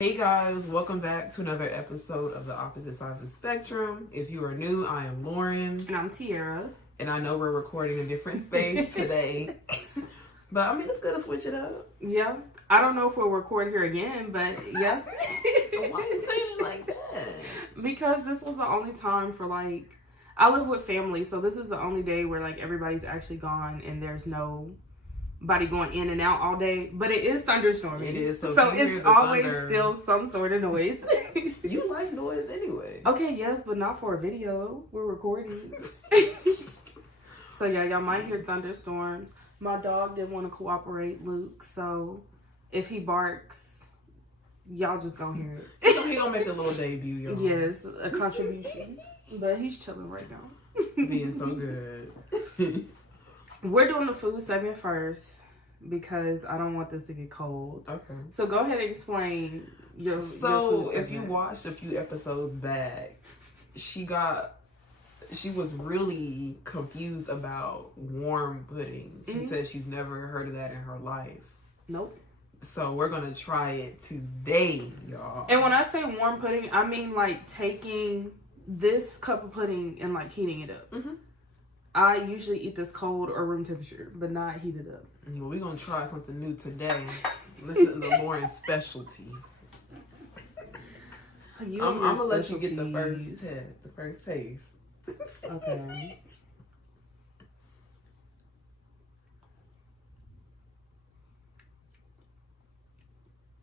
Hey guys, welcome back to another episode of the Opposite Sides of the Spectrum. If you are new, I am Lauren. And I'm Tiara. And I know we're recording in a different space today. But I mean, it's good to switch it up. Yeah. I don't know if we'll record here again, but yeah. Why is it like that? Because this was the only time for I live with family, so this is the only day where everybody's actually gone and there's nobody going in and out all day. But it is thunderstorming. It is. So it's always still some sort of noise. You like noise anyway. Okay, yes, but not for a video. We're recording. So yeah, y'all might hear thunderstorms. My dog didn't want to cooperate, Luke, so if he barks, y'all just gonna hear it. He gonna make a little debut, y'all. Yes, a contribution. But he's chilling right now. Being so good. We're doing the food segment first because I don't want this to get cold. Okay. So go ahead and explain your So food if you segment. watched a few episodes back, she was really confused about warm pudding. She said she's never heard of that in her life. Nope. So we're gonna try it today, y'all. And when I say warm pudding, I mean taking this cup of pudding and heating it up. Mm-hmm. I usually eat this cold or room temperature, but not heated up. Well, we're gonna try something new today. Listen to Lauren's specialty. I'm gonna let you get the first taste. Okay.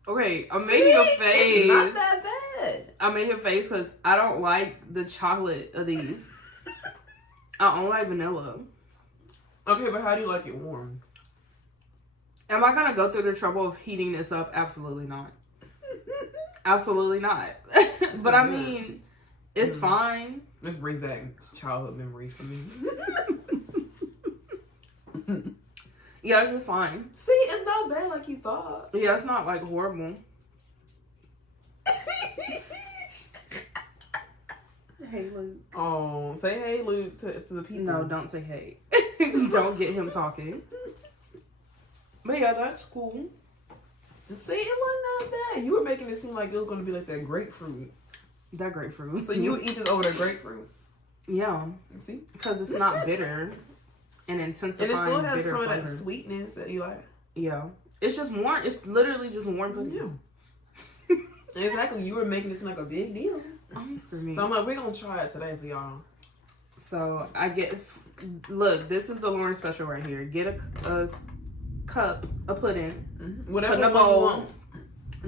Okay, I made your face. It's not that bad. I made your face because I don't like the chocolate of these. I only like vanilla. Okay, but how do you like it warm? Am I gonna go through the trouble of heating this up? Absolutely not. Absolutely not. But I mean, it's fine. Let's bring back childhood memories for me. Yeah, it's just fine. See, it's not bad like you thought. Yeah, it's not horrible. Hey, Luke. Oh, say hey, Luke, to the people. No, don't say hey. Don't get him talking. But yeah, that's cool. See, it wasn't that bad. You were making it seem like it was going to be like that grapefruit. That grapefruit. So you would eat this over the grapefruit? Yeah. See? Because it's not bitter and intensifying And it still has bitter some flavor. of that sweetness that you like. Yeah. It's just warm. It's literally just warm pudding. Yeah. Exactly. You were making it seem like a big deal. I'm screaming. So I'm like, we're going to try it today, so y'all. So I get, look, this is the Lauren special right here. Get a cup of pudding. Mm-hmm. Whatever put in a one you bowl. want.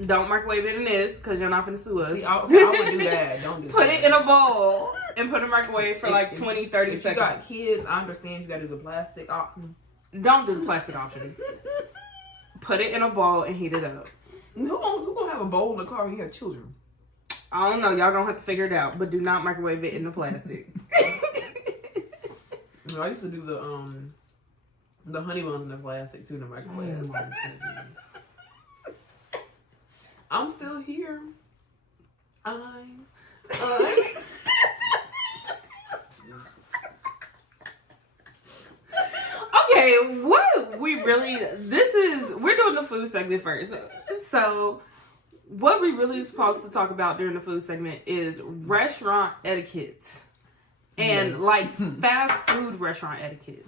Don't microwave it in this because you're not going to sue us. See, I would do that. Don't do that. Put it in a bowl and put it in the microwave for 20, 30 if seconds. you got kids, I understand you got to do the plastic option. Don't do the plastic option. Put it in a bowl and heat it up. Who gonna have a bowl in the car when you have children? I don't know. Y'all gonna have to figure it out. But do not microwave it in the plastic. I used to do the honey buns in the plastic too in the microwave. Oh my goodness. I'm still here. Okay, what we're doing the food segment first. So what we really supposed to talk about during the food segment is restaurant etiquette. And fast food restaurant etiquette.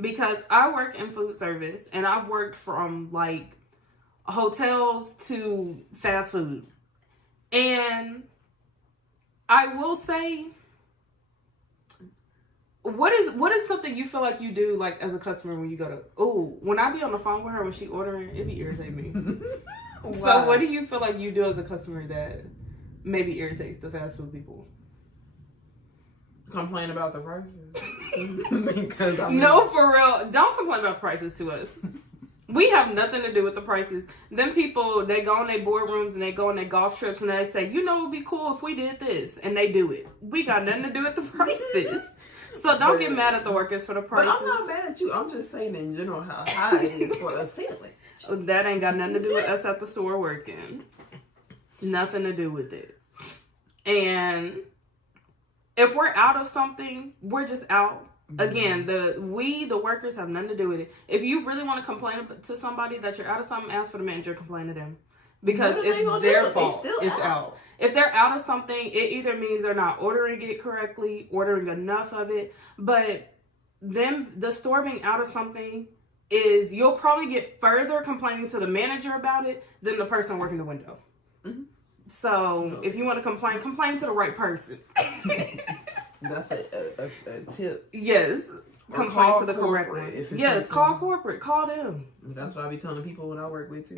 Because I work in food service and I've worked from hotels to fast food. And I will say, what is something you feel like you do as a customer when you go to, when I be on the phone with her when she ordering, it be irritating me. So what do you feel like you do as a customer that maybe irritates the fast food people? Complain about the prices. Because No, for real. Don't complain about the prices to us. We have nothing to do with the prices. Them people, they go on their boardrooms and they go on their golf trips and they say, it would be cool if we did this. And they do it. We got nothing to do with the prices. So don't get mad at the workers for the prices. But I'm not mad at you. I'm just saying in general how high it is for a sandwich. That ain't got nothing to do with us at the store working. Nothing to do with it. And if we're out of something, we're just out. Again, the workers have nothing to do with it. If you really want to complain to somebody that you're out of something, ask for the manager, complain to them. because it's their fault. Still It's out. If they're out of something, it either means they're not ordering it correctly, ordering enough of it. But them, the store being out of something is, you'll probably get further complaining to the manager about it than the person working the window. Mm-hmm. So if you want to complain to the right person. That's a tip. Yes. Or complain to the correct one. Yes, call corporate. Call them. That's what I be telling people when I work with too.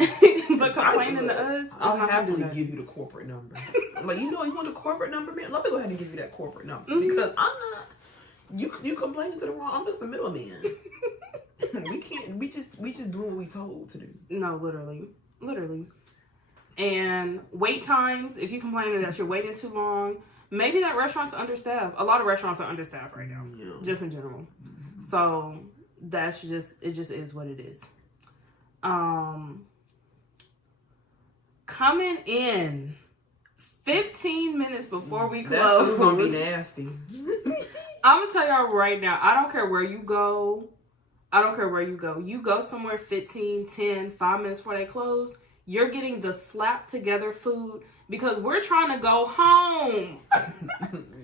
But complaining to us, I'll happily give you the corporate number. I'm like, you want the corporate number, man? Let me go ahead and give you that corporate number because I'm not. You complaining to the wrong. I'm just the middleman. We can't. We just do what we told to do. No, literally. And wait times. If you complain that you're waiting too long, maybe that restaurant's understaffed. A lot of restaurants are understaffed right now, just in general. Mm-hmm. So that's just, it just is what it is. Coming in 15 minutes before we close. That's gonna be nasty. I'm gonna tell y'all right now, I don't care where you go. You go somewhere 15, 10, 5 minutes before they close, you're getting the slap together food because we're trying to go home.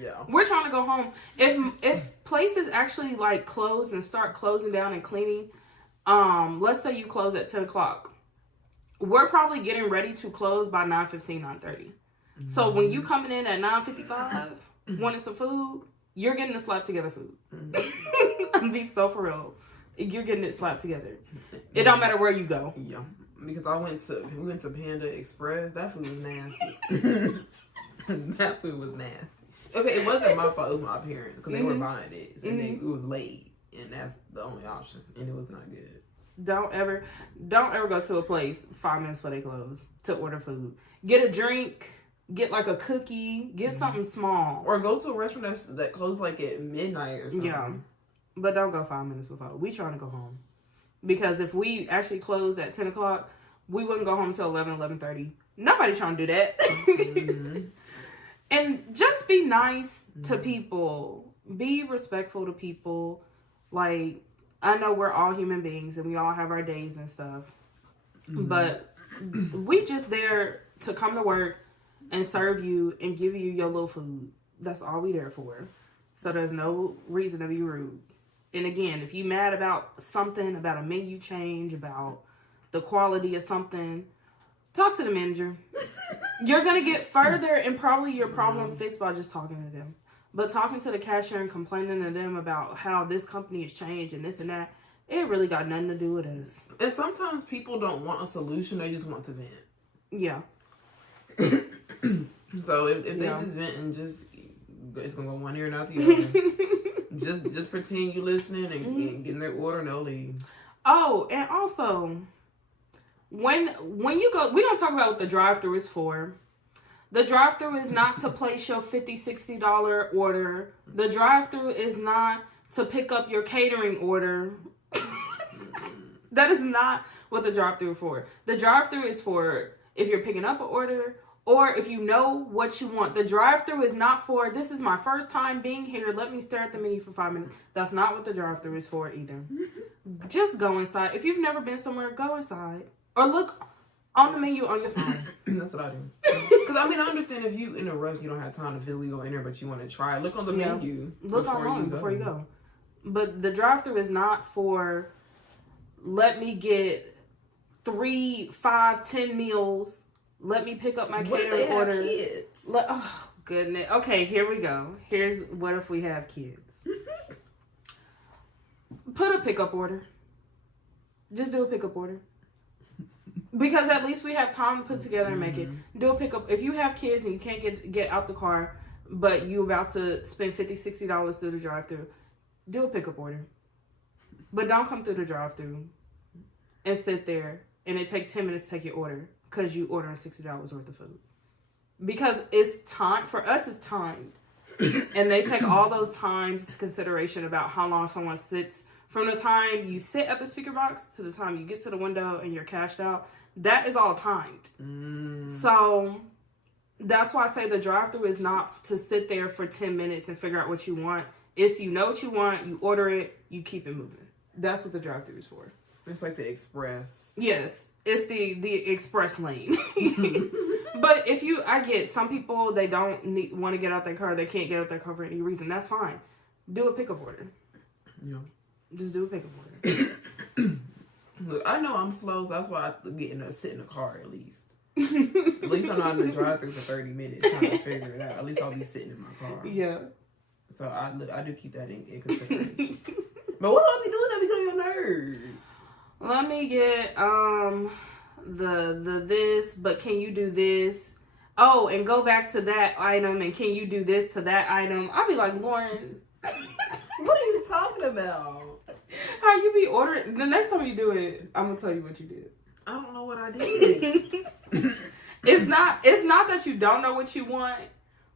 Yeah. We're trying to go home. If places actually like close and start closing down and cleaning, let's say you close at 10 o'clock. We're probably getting ready to close by 9:15, 9:30. Mm-hmm. So when you coming in at 9:55 wanting some food, you're getting the slap together food. Mm-hmm. I'm be so for real. You're getting it slapped together. It don't matter where you go. Yeah. Because we went to Panda Express. That food was nasty. That food was nasty. Okay, it wasn't my fault. It was my parents because they were buying it, and it was late, and that's the only option, and it was not good. Don't ever go to a place 5 minutes before they close to order food. Get a drink. Get like a cookie. Get something small, or go to a restaurant that closes like at midnight or something. Yeah, but don't go 5 minutes before. We trying to go home. Because if we actually closed at 10 o'clock, we wouldn't go home until 11, 11:30. Nobody trying to do that. Mm-hmm. And just be nice to people. Be respectful to people. Like, I know we're all human beings and we all have our days and stuff. Mm-hmm. But we just there to come to work and serve you and give you your little food. That's all we there for. So there's no reason to be rude. And again, if you mad about something, about a menu change, about the quality of something, talk to the manager. You're going to get further and probably your problem fixed by just talking to them. But talking to the cashier and complaining to them about how this company has changed and this and that, it really got nothing to do with us. And sometimes people don't want a solution, they just want to vent. Yeah. So if they just vent and just, it's going to go one ear and out the other. Just pretend you listening and getting their order and they'll leave. Oh, and also, when you go, we're going to talk about what the drive-thru is for. The drive-thru is not to place your $50, $60 order. The drive-thru is not to pick up your catering order. That is not what the drive-thru is for. The drive-thru is for if you're picking up an order or if you know what you want. The drive-thru is not for, this is my first time being here, let me stare at the menu for 5 minutes. That's not what the drive-thru is for either. Just go inside. If you've never been somewhere, go inside. Or look on the menu on your phone. That's what I do. Because, I understand if you in a rush, you don't have time to physically go in there, but you want to try. Look on the menu. Look online before you go. But the drive-thru is not for, let me get 3, 5, 10 meals. Let me pick up my catering order. Kids? Oh, goodness. Okay, here we go. Here's what if we have kids. Put a pickup order. Just do a pickup order. Because at least we have time to put together and make it. Do a pickup. If you have kids and you can't get out the car, but you're about to spend $50, $60 through the drive-thru, do a pickup order. But don't come through the drive-thru and sit there and it take 10 minutes to take your order because you ordering $60 worth of food. Because it's time. For us, it's timed. And they take all those times into consideration about how long someone sits. From the time you sit at the speaker box to the time you get to the window and you're cashed out, that is all timed. So that's why I say the drive-thru is not to sit there for 10 minutes and figure out what you want. It's you know what you want, you order it, you keep it moving. That's what the drive-thru is for. It's like the express. Yes, it's the express lane. But I get some people, they don't want to get out their car. They can't get out their car for any reason. That's fine. Do a pickup order. Yeah. Just do a pickup order. Look, I know I'm slow, so that's why I sit in the car at least. At least I'm not in the drive-thru for 30 minutes trying to figure it out. At least I'll be sitting in my car. Yeah. So I do keep that in consideration. But what I'll be doing that be on your nerves? Let me get the this, but can you do this? Oh, and go back to that item, and can you do this to that item? I'll be like, Lauren, what are you talking about? How you be ordering? The next time you do it, I'm gonna tell you what you did. I don't know what I did. It's not that you don't know what you want,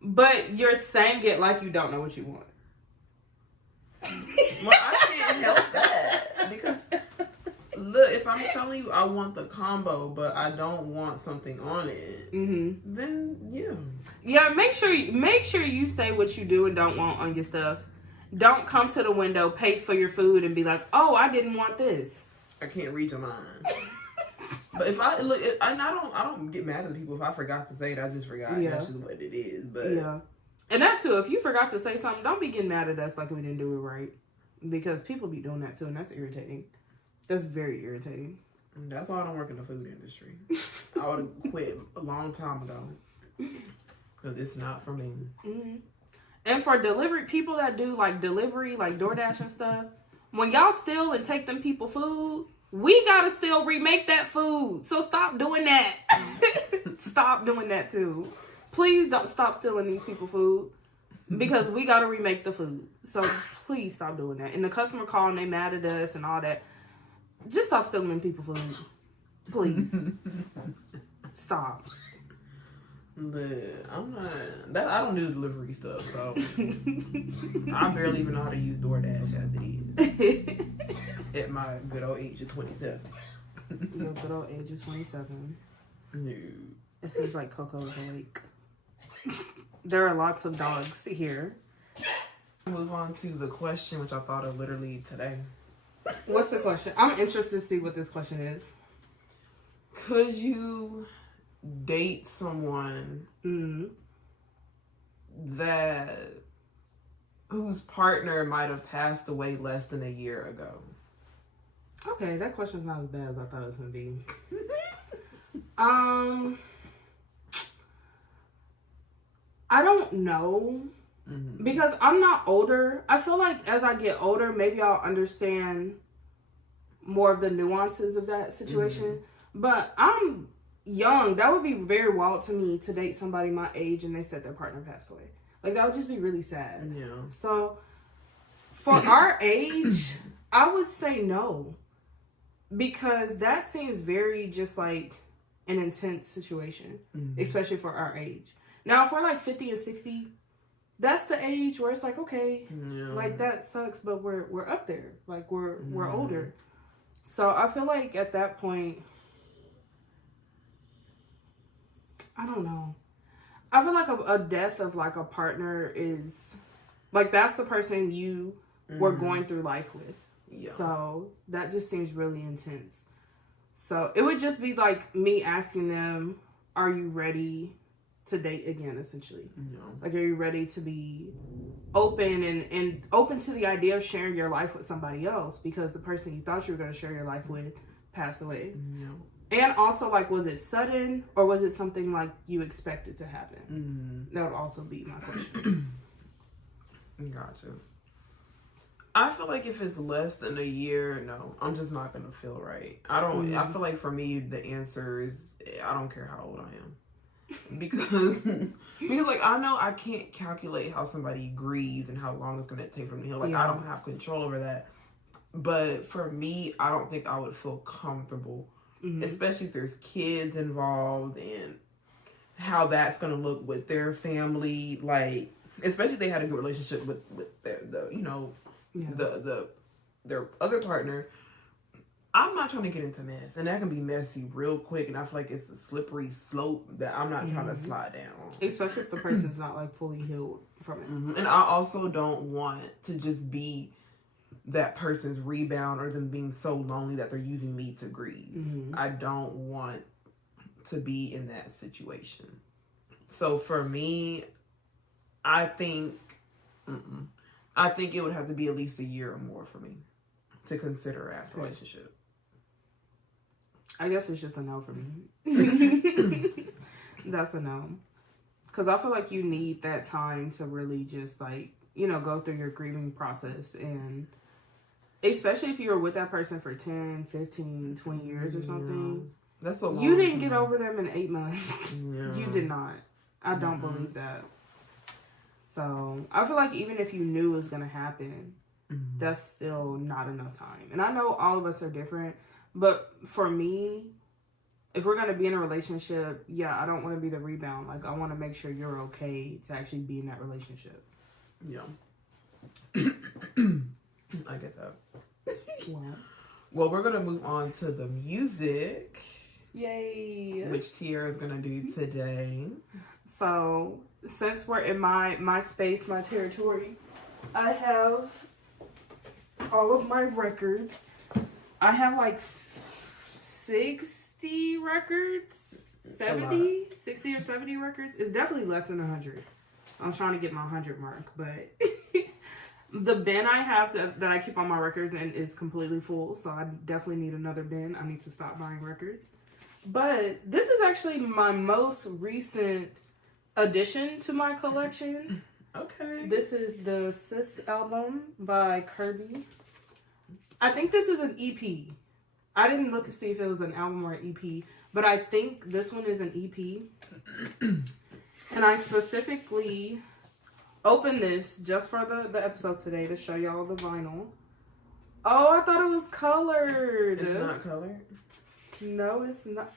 but you're saying it like you don't know what you want. Well, I can't help that because look, if I'm telling you I want the combo, but I don't want something on it, then yeah. Make sure you say what you do and don't want on your stuff. Don't come to the window, pay for your food, and be like, "Oh, I didn't want this." I can't read your mind. But if I look, I don't get mad at people if I forgot to say it. I just forgot. Yeah. That's just what it is. But yeah, and that too. If you forgot to say something, don't be getting mad at us like we didn't do it right, because people be doing that too, and that's irritating. That's very irritating. That's why I don't work in the food industry. I would have quit a long time ago because it's not for me. Mm-hmm. And for delivery, people that do like delivery, like DoorDash and stuff, when y'all steal and take them people food, we gotta still remake that food. So stop doing that. Stop doing that too. Please don't stop stealing these people food because we gotta remake the food. So please stop doing that. And the customer call and they mad at us and all that. Just stop stealing them people food. Please. Stop. I'm not. I don't do delivery stuff, so I barely even know how to use DoorDash as it is. At my good old age of 27. Your good old age of 27. No. It seems like Coco is awake. There are lots of dogs here. Move on to the question, which I thought of literally today. What's the question? I'm interested to see what this question is. Could you date someone whose partner might have passed away less than a year ago? Okay, that question's not as bad as I thought it was gonna be. I don't know because I'm not older. I feel like as I get older, maybe I'll understand more of the nuances of that situation. But I'm young. That would be very wild to me to date somebody my age and they said their partner passed away. Like, that would just be really sad. Yeah. So for our age, I would say no. Because that seems very just like an intense situation, especially for our age. Now, if we're like 50 and 60, that's the age where it's like, okay, like that sucks, but we're up there. Like we're older. So I feel like at that point, I don't know. I feel like a death of like a partner is like, that's the person you were going through life with. Yeah. So that just seems really intense. So it would just be like me asking them, are you ready to date again, essentially? Yeah. Like, are you ready to be open and open to the idea of sharing your life with somebody else because the person you thought you were going to share your life with passed away? Yeah. And also, like, was it sudden or was it something like you expected to happen? That would also be my question. Gotcha. I feel like if it's less than a year, no, I'm just not gonna feel right. I feel like for me, the answer is I don't care how old I am, because like I know I can't calculate how somebody grieves and how long it's gonna take for them to heal. Like I don't have control over that. But for me, I don't think I would feel comfortable, especially if there's kids involved and how that's gonna look with their family. Like, especially if they had a good relationship with their their other partner. I'm not trying to get into mess, and that can be messy real quick, and I feel like it's a slippery slope that I'm not trying to slide down, especially if the person's not like fully healed from it. And I also don't want to just be that person's rebound or them being so lonely that they're using me to grieve. I don't want to be in that situation. So for me, I think it would have to be at least a year or more for me to consider a relationship. I guess it's just a no for me. That's a no. Because I feel like you need that time to really just like, you know, go through your grieving process. And especially if you were with that person for 10, 15, 20 years or something. That's a long You didn't time. get over them in 8 months. Yeah. You did not. I don't believe that. So I feel like even if you knew it was going to happen, that's still not enough time. And I know all of us are different. But for me, if we're going to be in a relationship, yeah, I don't want to be the rebound. Like, I want to make sure you're okay to actually be in that relationship. Yeah. I get that. Wow. Well, we're going to move on to the music. Yay. Which Tiara is going to do today. So, since we're in my space, my territory, I have all of my records. I have like 60 records, 60 or 70 records. It's definitely less than 100. I'm trying to get my 100 mark, but the bin I have that I keep on my records and is completely full, so I definitely need another bin. I need to stop buying records. But this is actually my most recent addition to my collection. Okay. This is the Sis album by Kirby. I think this is an EP. I didn't look to see if it was an album or an EP, but I think this one is an EP. And I specifically opened this just for the episode today to show y'all the vinyl. Oh, I thought it was colored. It's not colored? No, it's not.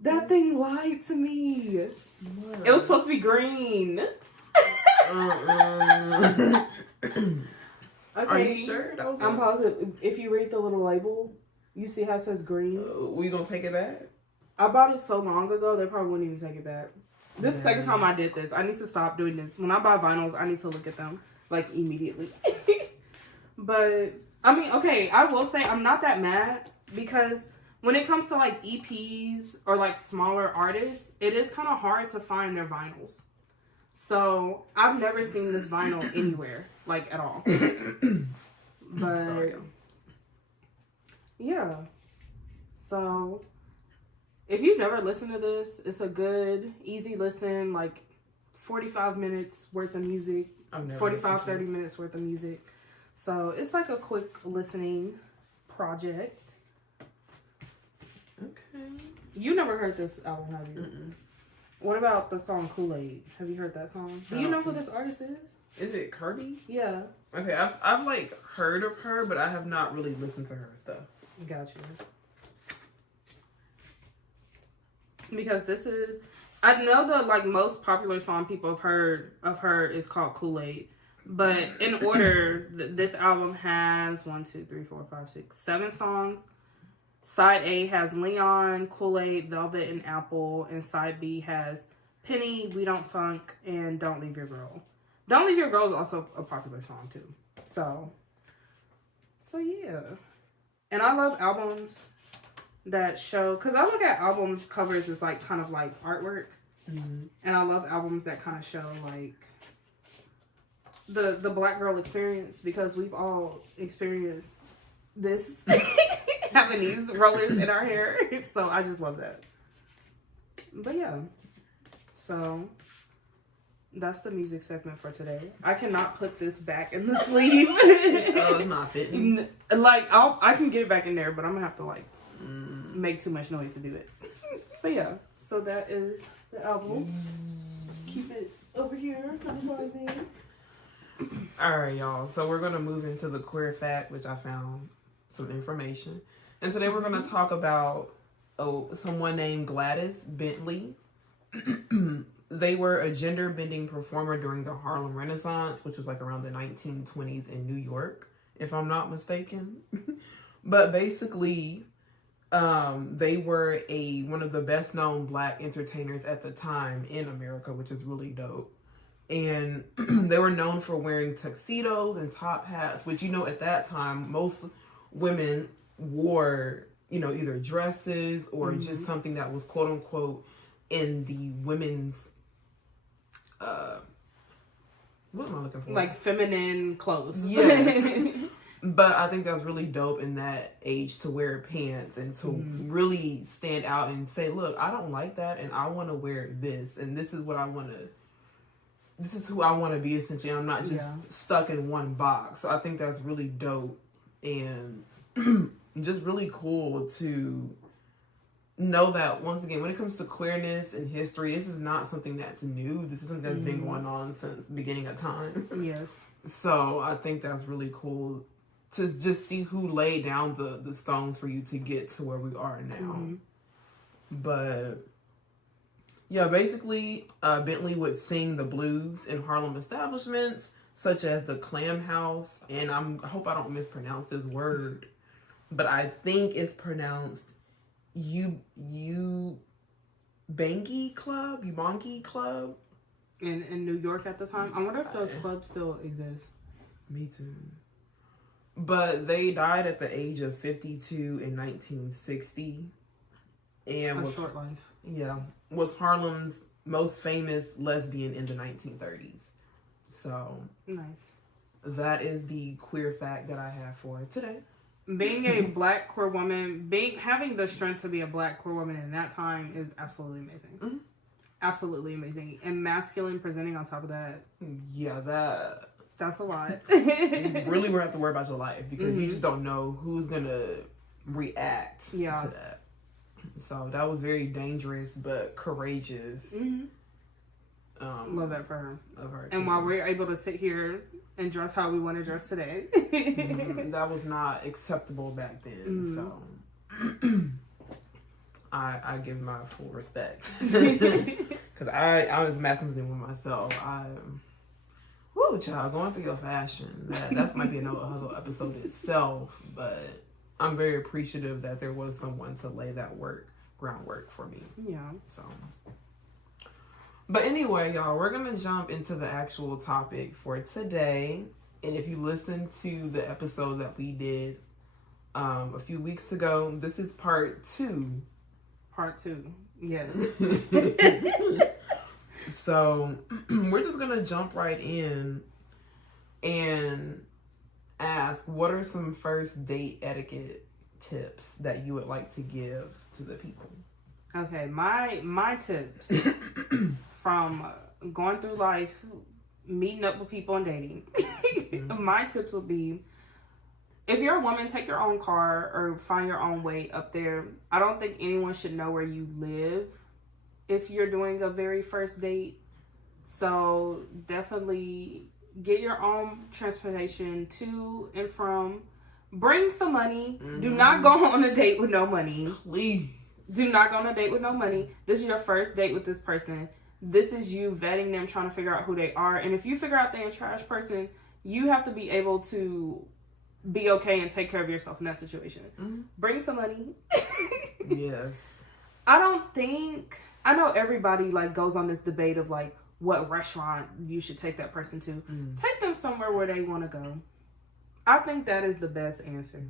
That thing lied to me. What? It was supposed to be green. Okay. Are you sure? I'm positive. If you read the little label, you see how it says green? We gonna take it back? I bought it so long ago, they probably wouldn't even take it back. This is the second time I did this. I need to stop doing this. When I buy vinyls, I need to look at them, like, immediately. But, I mean, okay, I will say I'm not that mad, because when it comes to, like, EPs or, like, smaller artists, it is kind of hard to find their vinyls. So, I've never seen this vinyl anywhere, like, at all. But, yeah. So, if you've never listened to this, it's a good, easy listen, like 45 minutes worth of music, 45, 30 minutes worth of music. So it's like a quick listening project. Okay. You never heard this album, have you? What about the song Kool-Aid? Have you heard that song? Do you know who this artist is? Is it Kirby? Yeah. Okay, I've like heard of her, but I have not really listened to her stuff. Gotcha. Because this is, I know the like most popular song people have heard of her is called Kool-Aid, but in order, this album has 7 songs. Side A has Leon, Kool-Aid, Velvet, and Apple, and side B has Penny, We Don't Funk, and Don't Leave Your Girl. Don't Leave Your Girl is also a popular song too. So yeah. And I love albums that show, because I look at album covers as like kind of like artwork, and I love albums that kind of show like the black girl experience, because we've all experienced this having these rollers in our hair. So I just love that. But yeah, so that's the music segment for today. I cannot put this back in the sleeve. Oh, it's not fitting. Like I can get it back in there, but I'm gonna have to like make too much noise to do it. But yeah, so that is the album. Just keep it over here. Alright, y'all. So we're going to move into the queer fact, which I found some information. And today we're going to talk about someone named Gladys Bentley. They were a gender-bending performer during the Harlem Renaissance, which was like around the 1920s in New York, if I'm not mistaken. But basically, they were one of the best-known black entertainers at the time in America, which is really dope. And they were known for wearing tuxedos and top hats, which, at that time, most women wore, either dresses or just something that was quote unquote in the women's, what am I looking for? Like feminine clothes. Yes. But I think that's really dope in that age to wear pants and to really stand out and say, look, I don't like that and I want to wear this. And this is what I want to, this is who I want to be, essentially. I'm not just stuck in one box. So I think that's really dope and just really cool to know that, once again, when it comes to queerness and history, this is not something that's new. This is something that's been going on since the beginning of time. Yes. So I think that's really cool to just see who laid down the stones for you to get to where we are now. But yeah, basically, Bentley would sing the blues in Harlem establishments, such as the Clam House. And I hope I don't mispronounce this word, but I think it's pronounced Ubangi Club? In New York at the time. I wonder if those clubs still exist. Me too. But they died at the age of 52 in 1960. And a short life. Yeah. Was Harlem's most famous lesbian in the 1930s. So. Nice. That is the queer fact that I have for today. Being a black queer woman, having the strength to be a black queer woman in that time is absolutely amazing. Absolutely amazing. And masculine presenting on top of that. Yeah, that's a lot. You really won't have to worry about your life because you just don't know who's going to react to that. So that was very dangerous but courageous. Love that for her. Of her and while we're able to sit here and dress how we want to dress today. That was not acceptable back then. So I give my full respect. Because I was masculine with myself. Woo, child, going through your fashion. That might be another episode itself. But I'm very appreciative that there was someone to lay that groundwork for me. Yeah. So. But anyway, y'all, we're going to jump into the actual topic for today. And if you listen to the episode that we did a few weeks ago, this is part 2. Part 2, yes. So we're just going to jump right in and ask, what are some first date etiquette tips that you would like to give to the people? Okay, my tips from going through life, meeting up with people and dating. My tips would be, if you're a woman, take your own car or find your own way up there. I don't think anyone should know where you live if you're doing a very first date. So definitely get your own transportation to and from. Bring some money. Do not go on a date with no money. Please. Do not go on a date with no money. This is your first date with this person. This is you vetting them, trying to figure out who they are. And if you figure out they're a trash person, you have to be able to be okay and take care of yourself in that situation. Bring some money. Yes. I know everybody goes on this debate of what restaurant you should take that person to. Take them somewhere where they want to go. I think that is the best answer.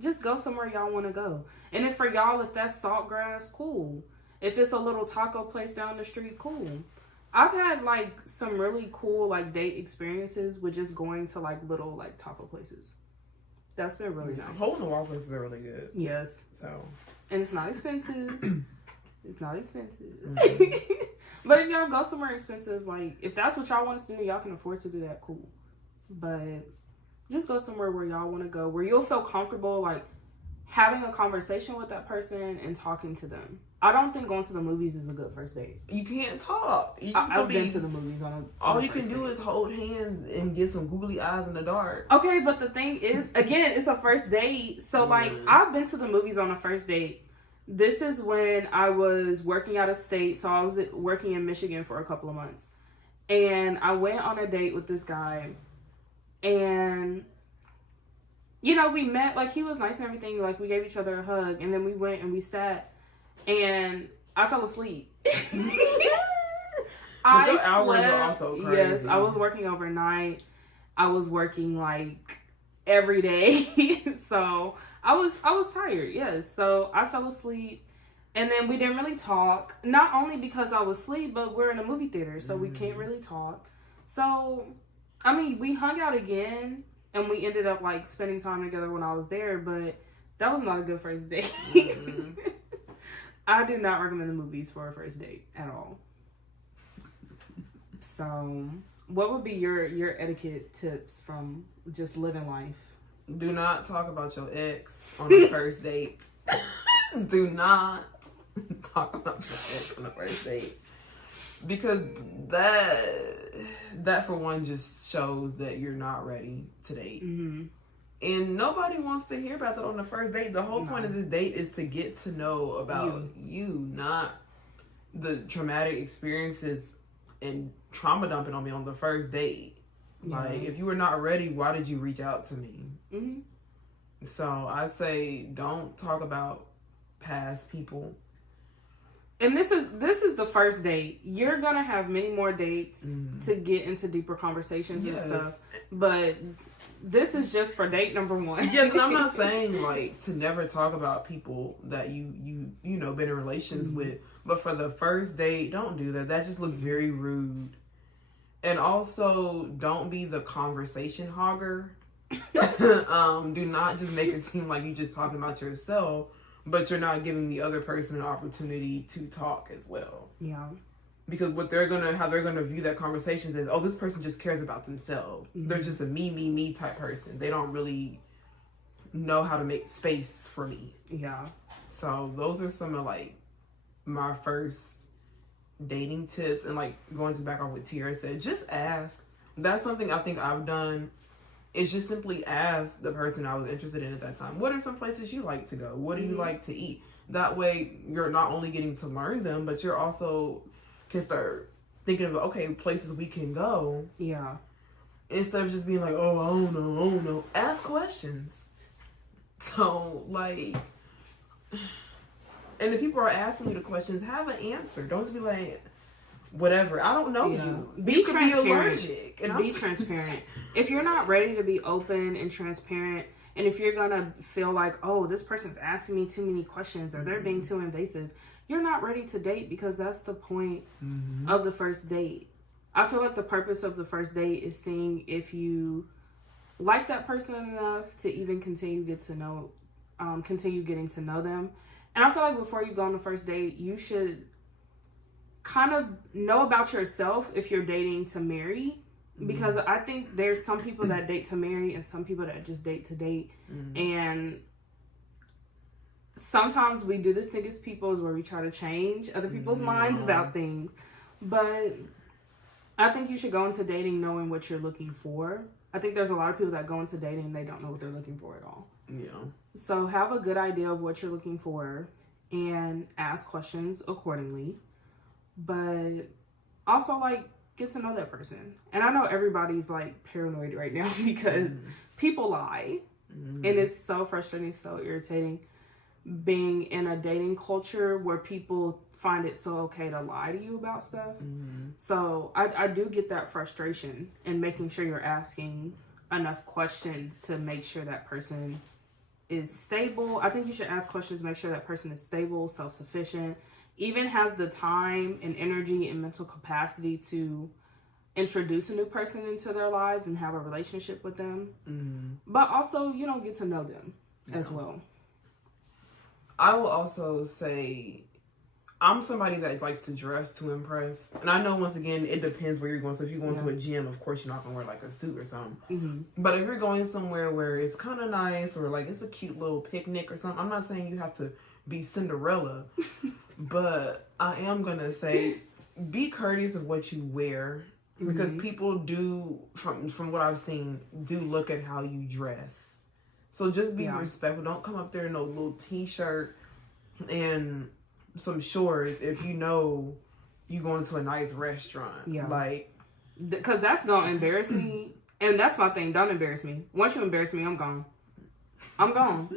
Just go somewhere y'all want to go. And if for y'all, if that's Saltgrass, cool. If it's a little taco place down the street, cool. I've had some really cool date experiences with just going to little taco places. That's been really nice. Hole in the wall places are really good. Yes. So. And it's not expensive. It's not expensive. But if y'all go somewhere expensive, if that's what y'all want to do, y'all can afford to do that, cool. But just go somewhere where y'all want to go, where you'll feel comfortable, having a conversation with that person and talking to them. I don't think going to the movies is a good first date. You can't talk. I've been to the movies all you can do is hold hands and get some googly eyes in the dark. Okay, but the thing is, again, it's a first date. So, I've been to the movies on a first date. This is when I was working out of state. So, I was working in Michigan for a couple of months. And I went on a date with this guy. And, we met. He was nice and everything. We gave each other a hug. And then we went and we sat. And I fell asleep. But your hours are also crazy. Yes, I was working overnight. I was working like every day. So I was tired, yes. So I fell asleep. And then we didn't really talk. Not only because I was asleep, but we're in a movie theater, so we can't really talk. So, I mean, we hung out again, and we ended up, like, spending time together when I was there, but that was not a good first date. I do not recommend the movies for a first date at all. So, what would be your etiquette tips from just living life? Do not talk about your ex on the first date. Do not talk about your ex on the first date. Because that for one just shows that you're not ready to date. Mm-hmm. And nobody wants to hear about that on the first date. The whole point of this date is to get to know about you, not the traumatic experiences and trauma dumping on me on the first date. Yeah. Like, if you were not ready, why did you reach out to me? Mm-hmm. So I say don't talk about past people. And this is the first date. You're gonna have many more dates to get into deeper conversations and stuff. But this is just for date number one. Yes, and I'm not saying like to never talk about people that you know been in relations with. But for the first date, don't do that. That just looks very rude. And also, don't be the conversation hogger. Do not just make it seem like you're just talking about yourself, but you're not giving the other person an opportunity to talk as well. Yeah. Because how they're gonna view that conversation is, oh, this person just cares about themselves. Mm-hmm. They're just a me type person. They don't really know how to make space for me. Yeah. So those are some of like my first dating tips, and like going just back on what Tiara said, just ask. That's something I think I've done. Is just simply ask the person I was interested in at that time, what are some places you like to go? What do you like to eat? That way you're not only getting to learn them, but you're also can start thinking of, okay, places we can go. Yeah. Instead of just being like, oh, I don't know. Ask questions. So, like, and if people are asking you the questions, have an answer. Don't just be like, whatever, I don't know you. Be transparent. Be allergic. And be transparent. If you're not ready to be open and transparent, and if you're gonna feel like, oh, this person's asking me too many questions or they're being too invasive, you're not ready to date, because that's the point of the first date. I feel like the purpose of the first date is seeing if you like that person enough to even continue getting to know them. And I feel like before you go on the first date, you should kind of know about yourself if you're dating to marry, because I think there's some people that date to marry and some people that just date to date. And sometimes we do this thing as people where we try to change other people's minds about things. But I think you should go into dating knowing what you're looking for. I think there's a lot of people that go into dating and they don't know what they're looking for at all. Yeah. So have a good idea of what you're looking for and ask questions accordingly. But also, like, get to know that person. And I know everybody's, like, paranoid right now because people lie. And it's so frustrating, so irritating being in a dating culture where people find it so okay to lie to you about stuff. So I do get that frustration in making sure you're asking enough questions to make sure that person is stable. I think you should ask questions to make sure that person is stable, self-sufficient, even has the time and energy and mental capacity to introduce a new person into their lives and have a relationship with them. But also, you know, get to know them as well. I will also say, I'm somebody that likes to dress to impress. And I know, once again, it depends where you're going. So if you're going to a gym, of course, you're not going to wear like a suit or something. But if you're going somewhere where it's kind of nice, or like it's a cute little picnic or something, I'm not saying you have to be Cinderella. But I am going to say, be courteous of what you wear. Because people do, from what I've seen, do look at how you dress. So just be respectful. Don't come up there in a little t-shirt and some shorts if you know you going to a nice restaurant. Yeah. Like, because that's going to embarrass me. And that's my thing. Don't embarrass me. Once you embarrass me, I'm gone. I'm gone.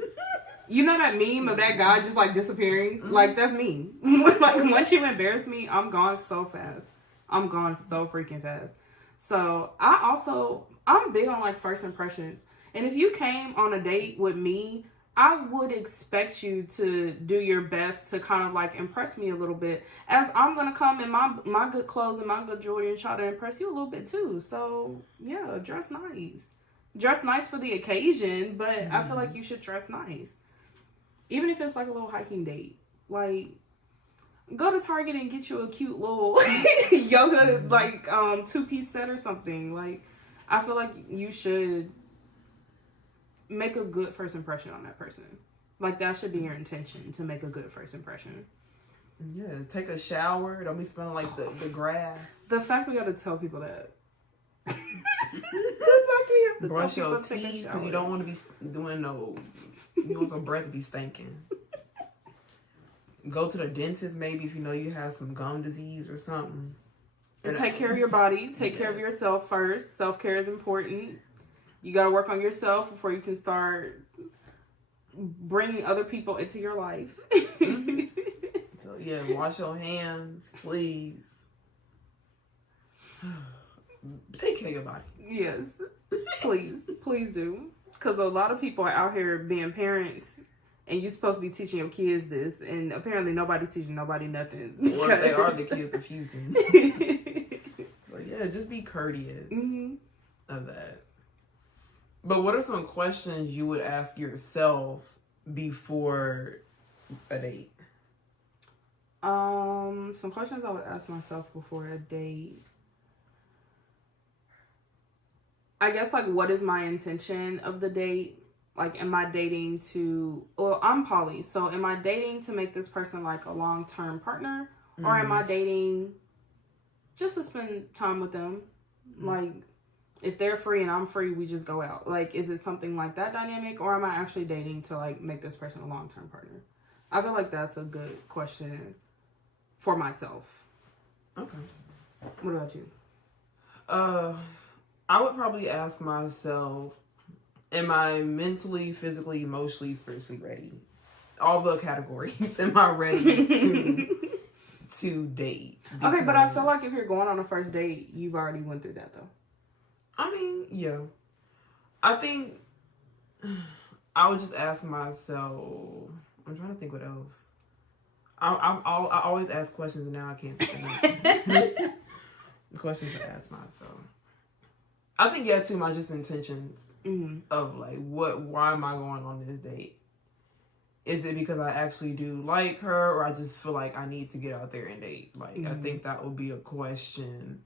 You know that meme of that guy just like disappearing? Like, that's me. Like, once you embarrass me, I'm gone so fast. I'm gone so freaking fast. So I'm big on like first impressions. And if you came on a date with me, I would expect you to do your best to kind of like impress me a little bit, as I'm gonna come in my good clothes and my good jewelry and try to impress you a little bit too. So yeah, dress nice for the occasion, but I feel like you should dress nice, even if it's like a little hiking date. Like, go to Target and get you a cute little yoga like 2-piece set or something. Like, I feel like you should make a good first impression on that person. Like, that should be your intention, to make a good first impression. Yeah, take a shower. Don't be smelling like the grass. The fact we gotta tell people that. The fact we have to brush tell your people to take a teeth, shower. because you don't want to be doing no. You don't want your breath to be stinking. Go to the dentist maybe if you know you have some gum disease or something. And take care of your body. Take care of yourself first. Self-care is important. You got to work on yourself before you can start bringing other people into your life. So yeah, wash your hands, please. Take care of your body. Yes, please do. Because a lot of people are out here being parents, and you're supposed to be teaching your kids this, and apparently nobody's teaching nobody nothing. Or if they are, the kids refusing. So yeah, just be courteous of that. But what are some questions you would ask yourself before a date? Some questions I would ask myself before a date. I guess, like, what is my intention of the date? Like, am I dating to... Well, I'm poly, so am I dating to make this person, like, a long-term partner? Or am I dating just to spend time with them? Like, if they're free and I'm free, we just go out. Like, is it something like that dynamic? Or am I actually dating to, like, make this person a long-term partner? I feel like that's a good question for myself. Okay. What about you? I would probably ask myself, am I mentally, physically, emotionally, spiritually ready? All the categories. Am I ready to date? Because, okay, but I feel like if you're going on a first date, you've already went through that, though. I mean, yeah. I think I would just ask myself, I'm trying to think what else. I always ask questions and now I can't think of anything. Questions to ask myself. I think, yeah, too, my just intentions of, like, why am I going on this date? Is it because I actually do like her, or I just feel like I need to get out there and date? Like, I think that would be a question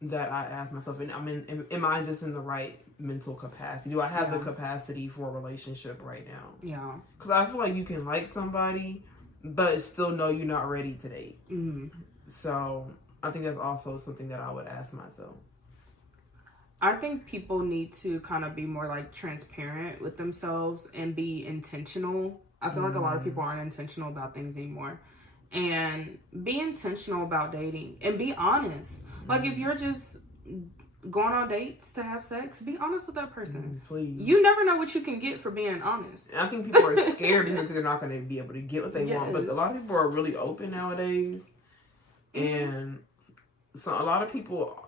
that I ask myself. And I mean, am I just in the right mental capacity? Do I have the capacity for a relationship right now? Yeah. Because I feel like you can like somebody, but still know you're not ready to date. So I think that's also something that I would ask myself. I think people need to kind of be more, like, transparent with themselves and be intentional. I feel like a lot of people aren't intentional about things anymore. And be intentional about dating and be honest. Like, if you're just going on dates to have sex, be honest with that person. Please. You never know what you can get for being honest. I think people are scared because they're not going to be able to get what they want. But a lot of people are really open nowadays. And so a lot of people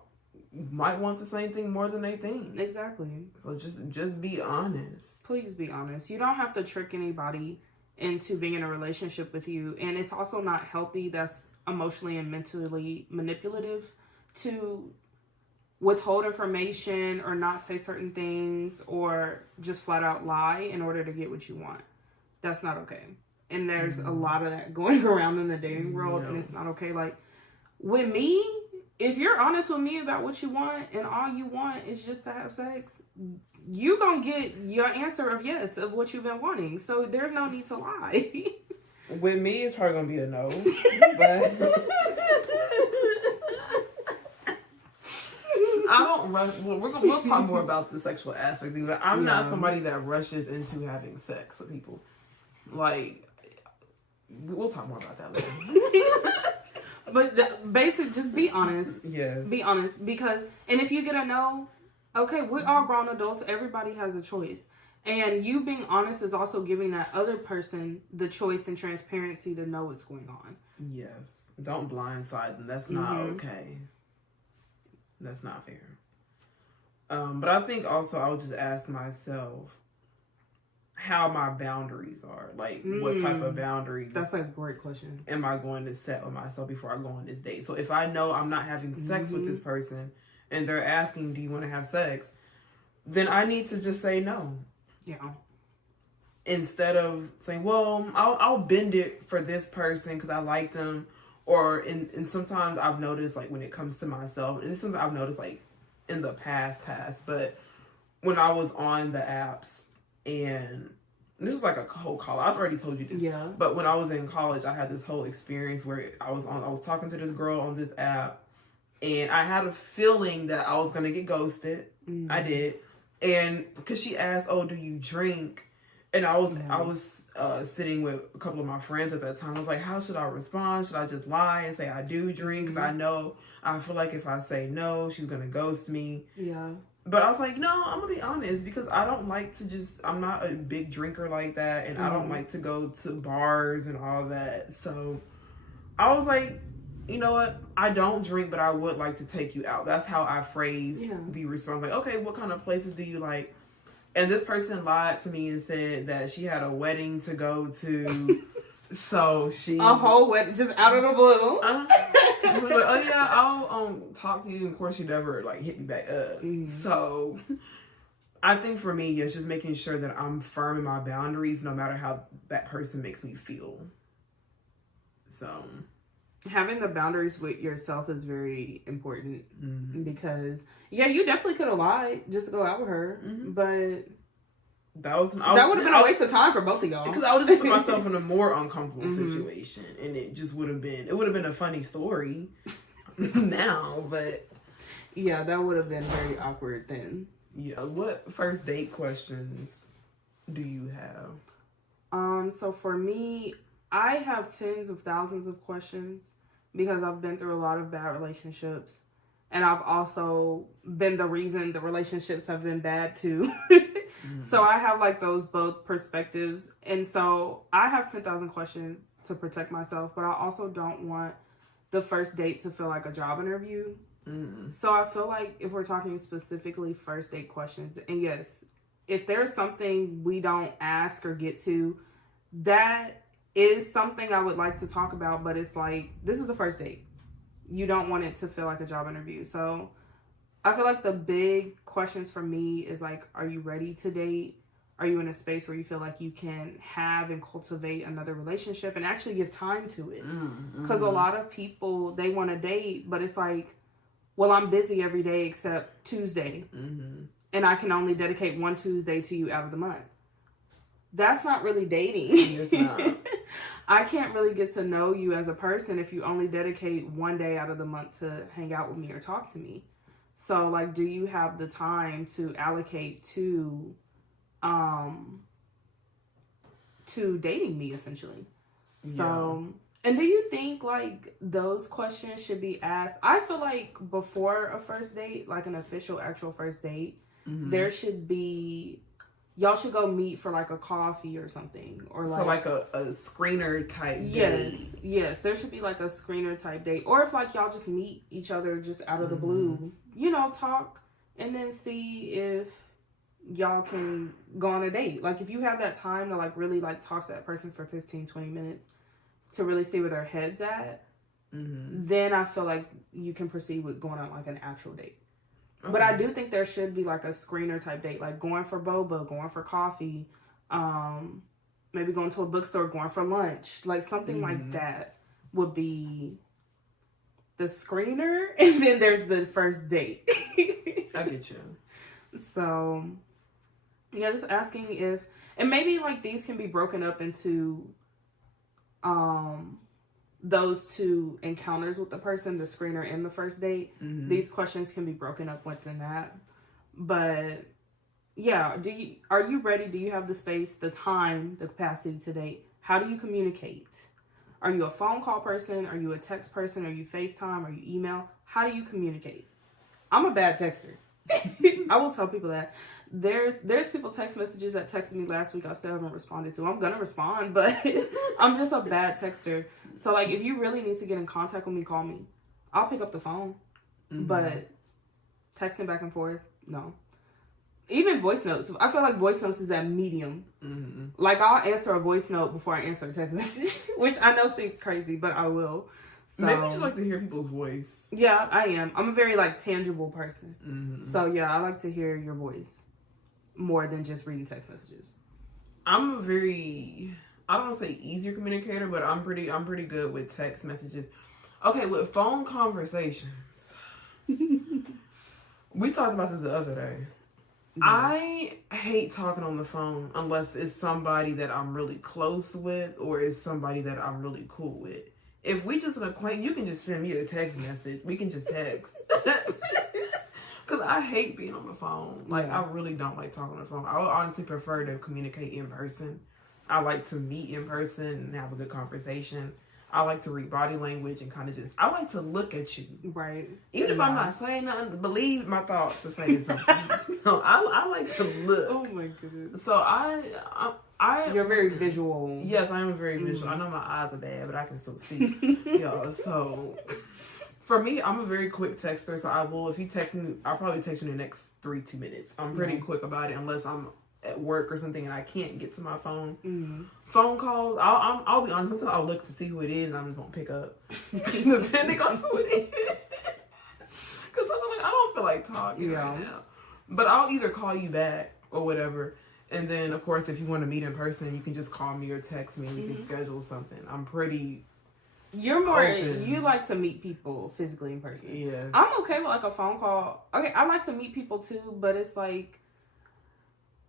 might want the same thing more than they think. Exactly. So just be honest. Please be honest. You don't have to trick anybody into being in a relationship with you. And it's also not healthy. That's emotionally and mentally manipulative to withhold information or not say certain things or just flat out lie in order to get what you want. That's not okay. And there's a lot of that going around in the dating world, and it's not okay. Like, with me, if you're honest with me about what you want and all you want is just to have sex, you gonna get your answer of yes of what you've been wanting. So there's no need to lie. With me, it's probably gonna be a no. But I don't rush. Well, we'll talk more about the sexual aspect. But I'm not somebody that rushes into having sex with people. Like, we'll talk more about that later. But basically, just be honest. Yes. Be honest. Because, and if you get a no, okay, we're all grown adults. Everybody has a choice. And you being honest is also giving that other person the choice and transparency to know what's going on. Yes. Don't blindside them. That's not okay. That's not fair. But I think also I would just ask myself how my boundaries are. Like, what type of boundaries? That's a great question. Am I going to set with myself before I go on this date? So if I know I'm not having sex with this person and they're asking, do you want to have sex? Then I need to just say no. Yeah. Instead of saying, well, I'll bend it for this person because I like them. Or, and sometimes I've noticed, like, when it comes to myself, and it's something I've noticed, like, in the past, but when I was on the apps, and this was like a whole college, I've already told you this. Yeah. But when I was in college, I had this whole experience where I was talking to this girl on this app, and I had a feeling that I was going to get ghosted. I did. And because she asked, oh, do you drink? And I was sitting with a couple of my friends at that time. I was like, how should I respond? Should I just lie and say I do drink? Because I feel like if I say no, she's going to ghost me. Yeah. But I was like, no, I'm going to be honest, because I don't like to I'm not a big drinker like that. And I don't like to go to bars and all that. So I was like, you know what? I don't drink, but I would like to take you out. That's how I phrased the response. Like, okay, what kind of places do you like? And this person lied to me and said that she had a wedding to go to. So she... A whole wedding, just out of the blue. Like, oh yeah, I'll talk to you. And of course, she never like hit me back up. So I think for me, it's just making sure that I'm firm in my boundaries, no matter how that person makes me feel. So... having the boundaries with yourself is very important because you definitely could have lied just to go out with her, but that would have been a waste of time for both of y'all, because I would have put myself in a more uncomfortable situation, and it just would have been a funny story now, but that would have been very awkward then. What first date questions do you have? So for me, I have tens of thousands of questions because I've been through a lot of bad relationships. And I've also been the reason the relationships have been bad too. So I have like those both perspectives. And so I have 10,000 questions to protect myself, but I also don't want the first date to feel like a job interview. So I feel like if we're talking specifically first date questions, and yes, if there's something we don't ask or get to, that is something I would like to talk about, but it's like, this is the first date. You don't want it to feel like a job interview. So I feel like the big questions for me is like, are you ready to date? Are you in a space where you feel like you can have and cultivate another relationship and actually give time to it? Because a lot of people, they want to date, but it's like, well, I'm busy every day except Tuesday. And I can only dedicate one Tuesday to you out of the month. That's not really dating. It's not. I can't really get to know you as a person if you only dedicate one day out of the month to hang out with me or talk to me. So, like, do you have the time to allocate to dating me, essentially? So, and do you think, like, those questions should be asked? I feel like before a first date, like an official, actual first date, there should be... y'all should go meet for like a coffee or something, or like, so like a screener type date. Yes, there should be like a screener type date, or if like y'all just meet each other just out of the blue, talk and then see if y'all can go on a date. Like if you have that time to like really like talk to that person for 15-20 minutes to really see where their head's at, then I feel like you can proceed with going on like an actual date. But I do think there should be like a screener type date, like going for boba, going for coffee, maybe going to a bookstore, going for lunch, like something like that would be the screener, and then there's the first date. I get you. So, just asking if, and maybe like these can be broken up into those two encounters with the person, the screener and the first date. These questions can be broken up within that. But are you ready? Do you have the space, the time, the capacity to date? How do you communicate? Are you a phone call person? Are you a text person? Are you FaceTime? Are you email? How do you communicate? I'm a bad texter. I will tell people that. There's people text messages that texted me last week I still haven't responded to. I'm gonna respond, but I'm just a bad texter. So like if you really need to get in contact with me, call me. I'll pick up the phone. Mm-hmm. But texting back and forth, no. Even voice notes. I feel like voice notes is that medium. Mm-hmm. Like I'll answer a voice note before I answer a text message, which I know seems crazy, but I will. So, maybe you just like to hear people's voice. Yeah, I am. I'm a very like tangible person. Mm-hmm. So yeah, I like to hear your voice more than just reading text messages. I'm a very, I don't want to say easier communicator, but I'm pretty good with text messages. Okay, with phone conversations, we talked about this the other day. Yes. I hate talking on the phone unless it's somebody that I'm really close with or it's somebody that I'm really cool with. If we just an acquaintance, you can just send me a text message. We can just text. Because I hate being on the phone. Like, I really don't like talking on the phone. I would honestly prefer to communicate in person. I like to meet in person and have a good conversation. I like to read body language and kind of just, I like to look at you. Right. Even if I'm not saying nothing, believe my thoughts to say something. So I like to look. Oh my goodness. So You're very visual. Yes, I am very visual. I know my eyes are bad, but I can still see. So for me, I'm a very quick texter. So if you text me, I'll probably text you in the next 2 minutes. I'm pretty quick about it unless I'm at work or something and I can't get to my phone. Mm-hmm. Phone calls, I'll be honest, sometimes I'll look to see who it is and I'm just gonna pick up. Depending on who it is. Because sometimes I don't feel like talking right now. But I'll either call you back or whatever. And then, of course, if you want to meet in person, you can just call me or text me and we can schedule something. I'm pretty... You're more... open. You like to meet people physically in person. Yeah. I'm okay with like a phone call. Okay, I like to meet people too, but it's like...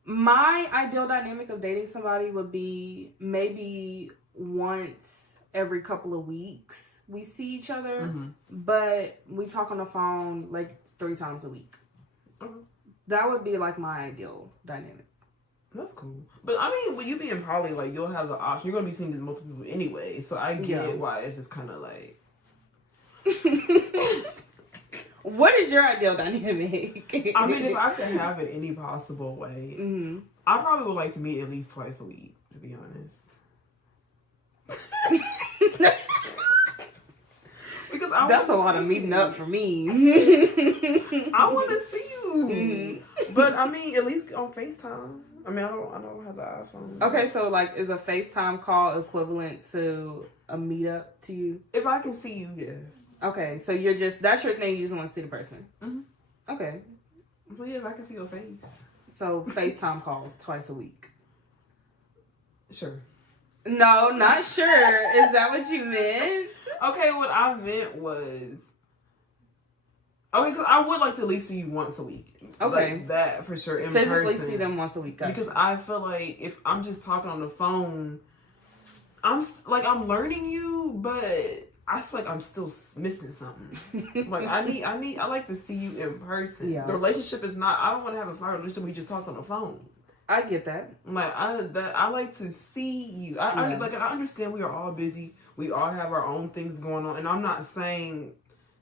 My ideal dynamic of dating somebody would be maybe once every couple of weeks we see each other, but we talk on the phone like 3 times a week. Mm-hmm. That would be like my ideal dynamic. That's cool. But I mean, when you being poly, like you'll have the option. You're gonna be seeing these multiple people anyway, so I get why it's just kind of like. What is your ideal dynamic? I mean, if I could have it any possible way, I probably would like to meet at least twice a week, to be honest. Because that's a lot of meeting up for me. I want to see you, but I mean, at least on FaceTime. I mean, I don't have the iPhone. Okay, so like, is a FaceTime call equivalent to a meetup to you? If I can see you, yes. Okay, so that's your thing, you just want to see the person. Mm-hmm. Okay. So yeah, if I can see your face. So FaceTime calls twice a week. Sure. No, not sure. Is that what you meant? Okay, what I meant was... Okay, because I would like to at least see you once a week. Okay. Like that, for sure, in physically person. See them once a week. Gotcha. Because I feel like if I'm just talking on the phone, I'm learning you, but... I feel like I'm still missing something. Like I like to see you in person. Yeah. The relationship is not. I don't want to have a fire relationship. We just talk on the phone. I get that. Like I like to see you. I understand we are all busy. We all have our own things going on, and I'm not saying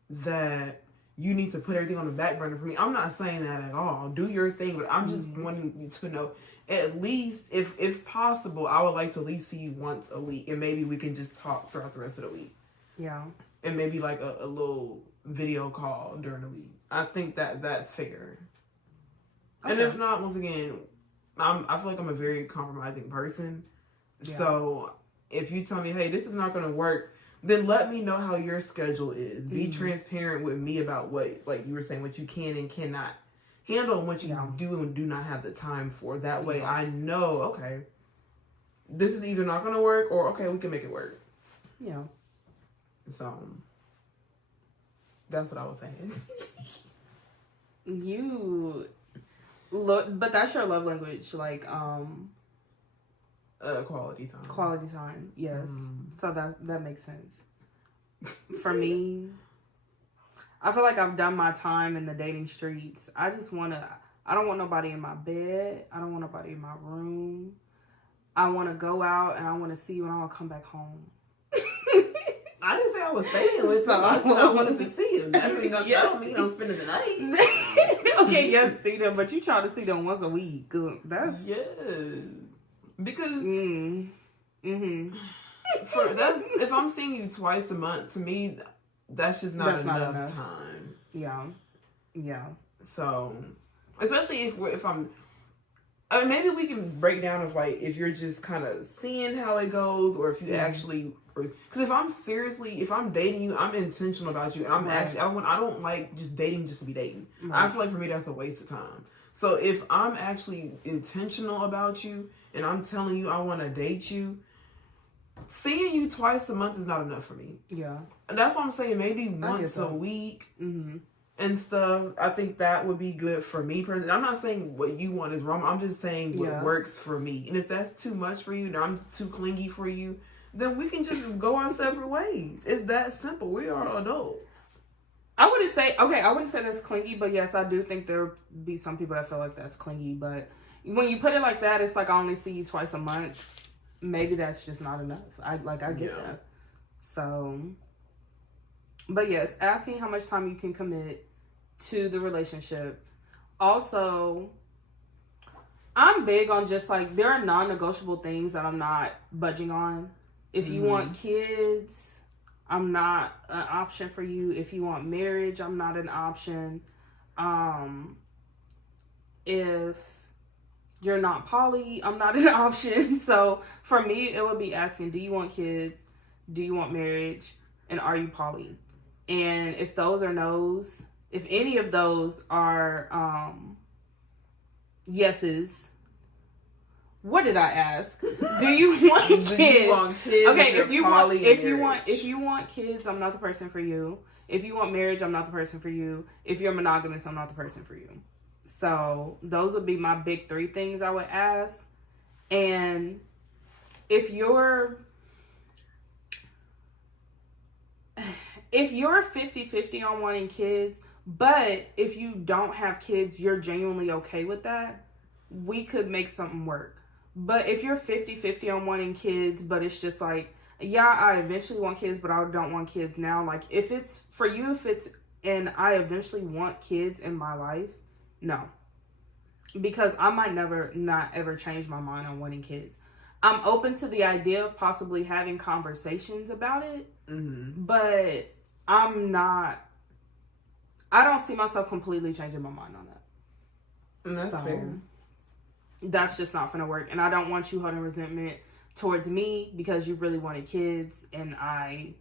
that you need to put everything on the back burner for me. I'm not saying that at all. Do your thing, but I'm just wanting you to know. At least, if possible, I would like to at least see you once a week, and maybe we can just talk throughout the rest of the week. Yeah. And maybe like a little video call during the week. I think that's fair. Okay. And if not, once again, I feel like I'm a very compromising person. Yeah. So if you tell me, hey, this is not going to work, then let me know how your schedule is. Be transparent with me about what, like you were saying, what you can and cannot handle and what you do and do not have the time for. That way I know, okay, this is either not going to work or, okay, we can make it work. Yeah. So, that's what I was saying. You look, but that's your love language, like, quality time. Quality time, yes. So that makes sense. For me, I feel like I've done my time in the dating streets. I don't want nobody in my bed. I don't want nobody in my room. I want to go out and I want to see you and I want to come back home. I didn't say I was staying with you. I said I wanted to see him. That don't mean I'm spending the night. Okay, yes, see them, but you try to see them once a week. That's yes, because if I'm seeing you twice a month, to me, that's just not enough time. Yeah. So, especially if I'm. Maybe we can break down of like if you're just kind of seeing how it goes, or if you actually, because if I'm dating you, I'm intentional about you, and I don't like just dating just to be dating. I feel like for me that's a waste of time. So if I'm actually intentional about you and I'm telling you I want to date you, seeing you twice a month is not enough for me. Yeah, and that's why I'm saying maybe once a week. And stuff, I think that would be good for me personally. I'm not saying what you want is wrong. I'm just saying what works for me. And if that's too much for you, and I'm too clingy for you, then we can just go our separate ways. It's that simple. We are adults. I wouldn't say that's clingy, but yes, I do think there would be some people that feel like that's clingy. But when you put it like that, it's like I only see you twice a month. Maybe that's just not enough. I get that. So, but yes, asking how much time you can commit to the relationship. Also, I'm big on just like there are non-negotiable things that I'm not budging on. If you want kids, I'm not an option for you. If you want marriage, I'm not an option. If you're not poly, I'm not an option. So for me, it would be asking, do you want kids? Do you want marriage? And are you poly? And if those are no's, if any of those are yeses, what did I ask? Do you want kids? Do you want kids? Okay, if you want kids, I'm not the person for you. If you want marriage, I'm not the person for you. If you're monogamous, I'm not the person for you. So those would be my big 3 things I would ask. And if you're 50-50 on wanting kids, but if you don't have kids, you're genuinely okay with that, we could make something work. But if you're 50-50 on wanting kids, but it's just like, yeah, I eventually want kids, but I don't want kids now. Like, if it's, and I eventually want kids in my life, no. Because I might not ever change my mind on wanting kids. I'm open to the idea of possibly having conversations about it, but I don't see myself completely changing my mind on that. And that's fair. That's just not gonna work. And I don't want you holding resentment towards me because you really wanted kids. And I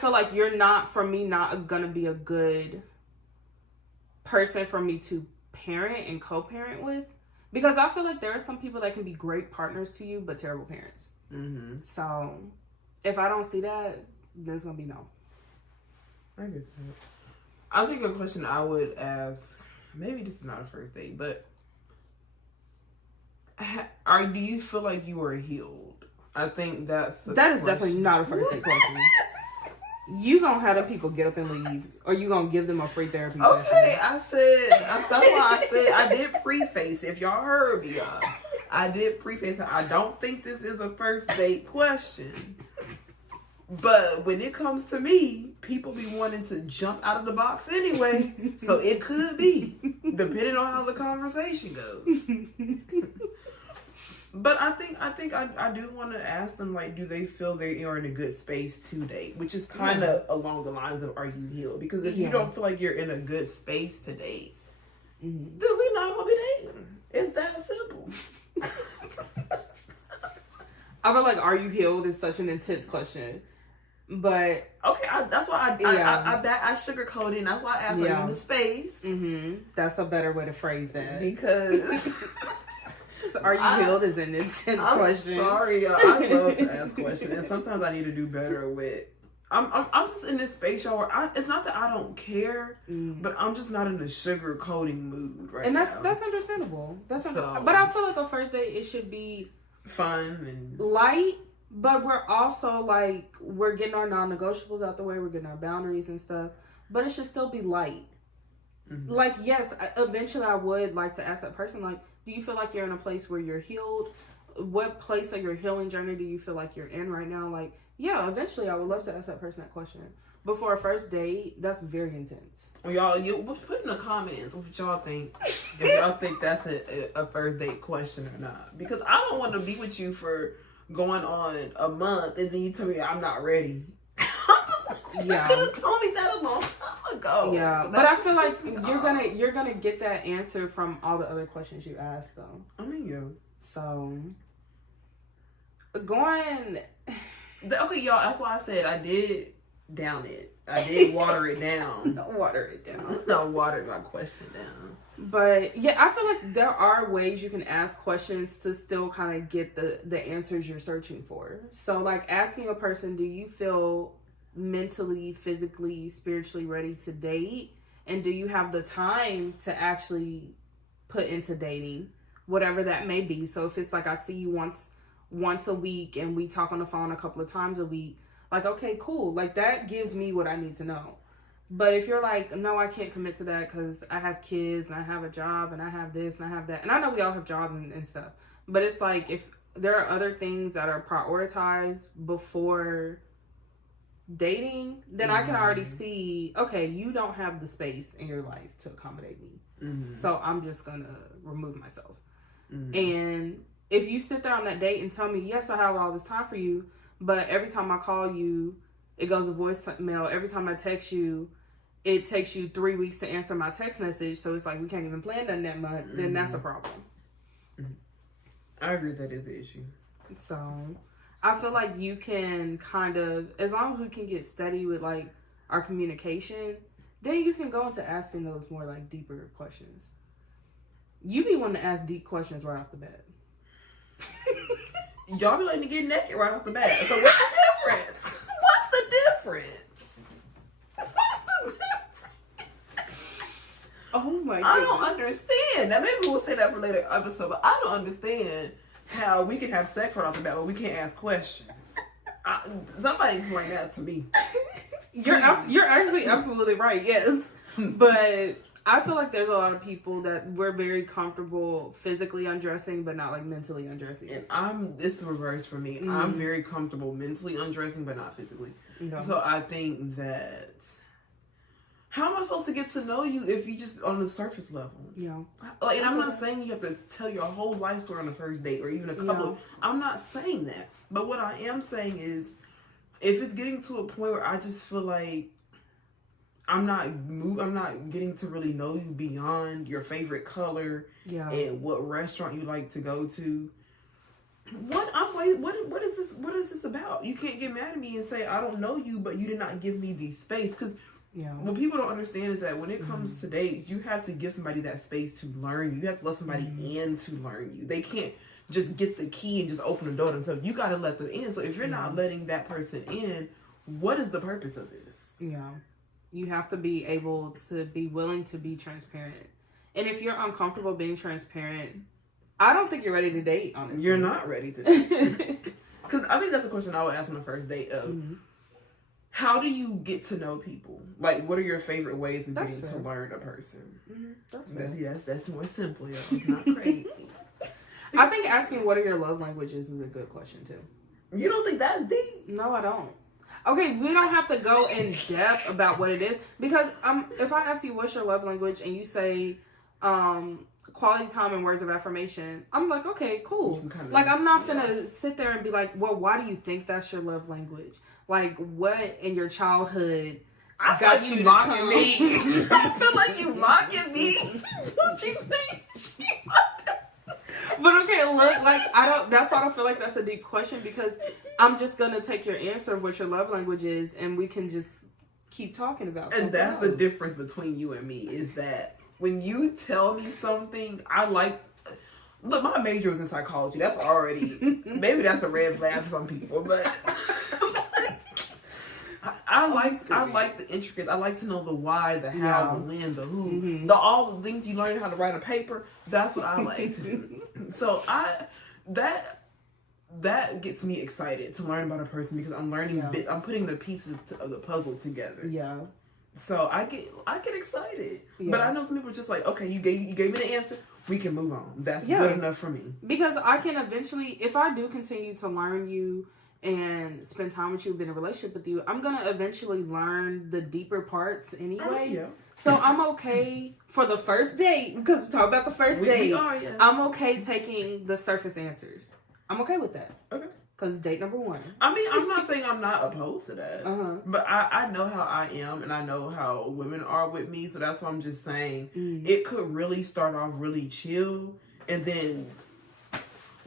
feel like you're not gonna be a good person for me to parent and co-parent with. Because I feel like there are some people that can be great partners to you, but terrible parents. So if I don't see that, then it's gonna be no. I get that. I think a question I would ask, maybe this is not a first date, but do you feel like you are healed? I think that is definitely not a first date question. You gonna have the people get up and leave, or you gonna give them a free therapy session? Okay, that's why I said I did preface. If y'all heard me, I did preface. I don't think this is a first date question. But when it comes to me, people be wanting to jump out of the box anyway. So it could be, depending on how the conversation goes. But I think I do want to ask them, like, do they feel they are in a good space to date? Which is kind of along the lines of, are you healed? Because if you don't feel like you're in a good space to date, then we're not going to be dating. It's that simple. I feel like, are you healed is such an intense question. But okay, that's why I sugarcoat it. And that's why I asked, are you in the space? That's a better way to phrase that. Because are you healed is an intense question. I'm sorry, y'all. I love to ask questions, and sometimes I need to do better with. I'm just in this space, y'all. Where it's not that I don't care, but I'm just not in the sugarcoating mood right now. And that's understandable. But I feel like a first date, it should be fun and light. But we're also like, we're getting our non-negotiables out the way. We're getting our boundaries and stuff. But it should still be light. Like, yes, eventually I would like to ask that person, like, do you feel like you're in a place where you're healed? What place of your healing journey do you feel like you're in right now? Like, yeah, eventually I would love to ask that person that question. before a first date, that's very intense. Y'all, you put in the comments what y'all think. If y'all think that's a first date question or not. Because I don't want to be with you for going on a month and then you tell me I'm not ready. Yeah. You could have told me that a long time ago. Yeah, but I feel like you're gonna get that answer from all the other questions you asked, though. I mean, yeah. So going. Okay, y'all. That's why I said I did down it. I did water it down. Water it down. I watered my question down. But yeah, I feel like there are ways you can ask questions to still kind of get the answers you're searching for. So like asking a person, do you feel mentally, physically, spiritually ready to date? And do you have the time to actually put into dating? Whatever that may be. So if it's like I see you once a week and we talk on the phone a couple of times a week, like, okay, cool. Like that gives me what I need to know. But if you're like, no, I can't commit to that because I have kids and I have a job and I have this and I have that. And I know we all have jobs and stuff. But it's like if there are other things that are prioritized before dating, then I can already see, okay, you don't have the space in your life to accommodate me. Mm-hmm. So I'm just going to remove myself. Mm-hmm. And if you sit there on that date and tell me, yes, I have all this time for you, but every time I call you, it goes to voicemail. Every time I text you, it takes you 3 weeks to answer my text message. So it's like, we can't even plan nothing that month. Mm-hmm. Then that's a problem. Mm-hmm. I agree that is the issue. So I feel like you can kind of, as long as we can get steady with like our communication, then you can go into asking those more like deeper questions. You be wanting to ask deep questions right off the bat. Y'all be letting me get naked right off the bat. So what's the difference? What's the difference? Oh my God. I don't understand. Now maybe we'll say that for later episode, but I don't understand how we can have sex right off the bat, but we can't ask questions. Somebody explain that to me. You're actually absolutely right. Yes, but I feel like there's a lot of people that we're very comfortable physically undressing, but not like mentally undressing. And it's the reverse for me. Mm-hmm. I'm very comfortable mentally undressing, but not physically. No. So I think that, how am I supposed to get to know you if you just on the surface level? Yeah. Like, and I'm not saying you have to tell your whole life story on the first date or even a couple. Yeah. I'm not saying that. But what I am saying is, if it's getting to a point where I just feel like I'm not getting to really know you beyond your favorite color, and what restaurant you like to go to. What is this about? You can't get mad at me and say I don't know you, but you did not give me the space. Because what people don't understand is that when it comes to dates, you have to give somebody that space to learn you. You have to let somebody in to learn you. They can't just get the key and just open the door themselves. You got to let them in. So if you're not letting that person in, what is the purpose of this? Yeah. You have to be able to be willing to be transparent. And if you're uncomfortable being transparent, I don't think you're ready to date, honestly. You're not ready to date. Because I think that's a question I would ask on the first date of, how do you get to know people? Like, what are your favorite ways of getting to learn a person? Mm-hmm. That's more simple. It's not crazy. I think asking what are your love languages is a good question, too. You don't think that's deep? No, I don't. Okay, we don't have to go in depth about what it is, because if I ask you what's your love language and you say quality time and words of affirmation, I'm like, okay, cool. Like, I'm not finna sit there and be like, well, why do you think that's your love language? Like, what in your childhood got you mocking me? I feel like you mocking me. What you think? But okay, look, like, that's why I don't feel like that's a deep question, because I'm just gonna take your answer of what your love language is and we can just keep talking about it. And that's the difference between you and me, is that when you tell me something, look, my major was in psychology. That's already, maybe that's a red flag for some people, but I like the intricacies. I like to know the why, the how, the when, the who, all the things you learn how to write on paper. That's what I like to do. So that gets me excited to learn about a person, because I'm learning I'm putting the pieces of the puzzle together. Yeah. So I get excited. Yeah. But I know some people are just like, okay, you gave me the answer, we can move on. That's good enough for me. Because I can eventually, if I do continue to learn you and spend time with you, be in a relationship with you, I'm gonna eventually learn the deeper parts anyway. Yeah. So I'm okay for the first date, because we talk about the first date. We are, yeah. I'm okay taking the surface answers. I'm okay with that. Okay. Because date number 1. I mean, I'm not saying I'm not opposed to that. Uh-huh. But I know how I am, and I know how women are with me, so that's why I'm just saying it could really start off really chill, and then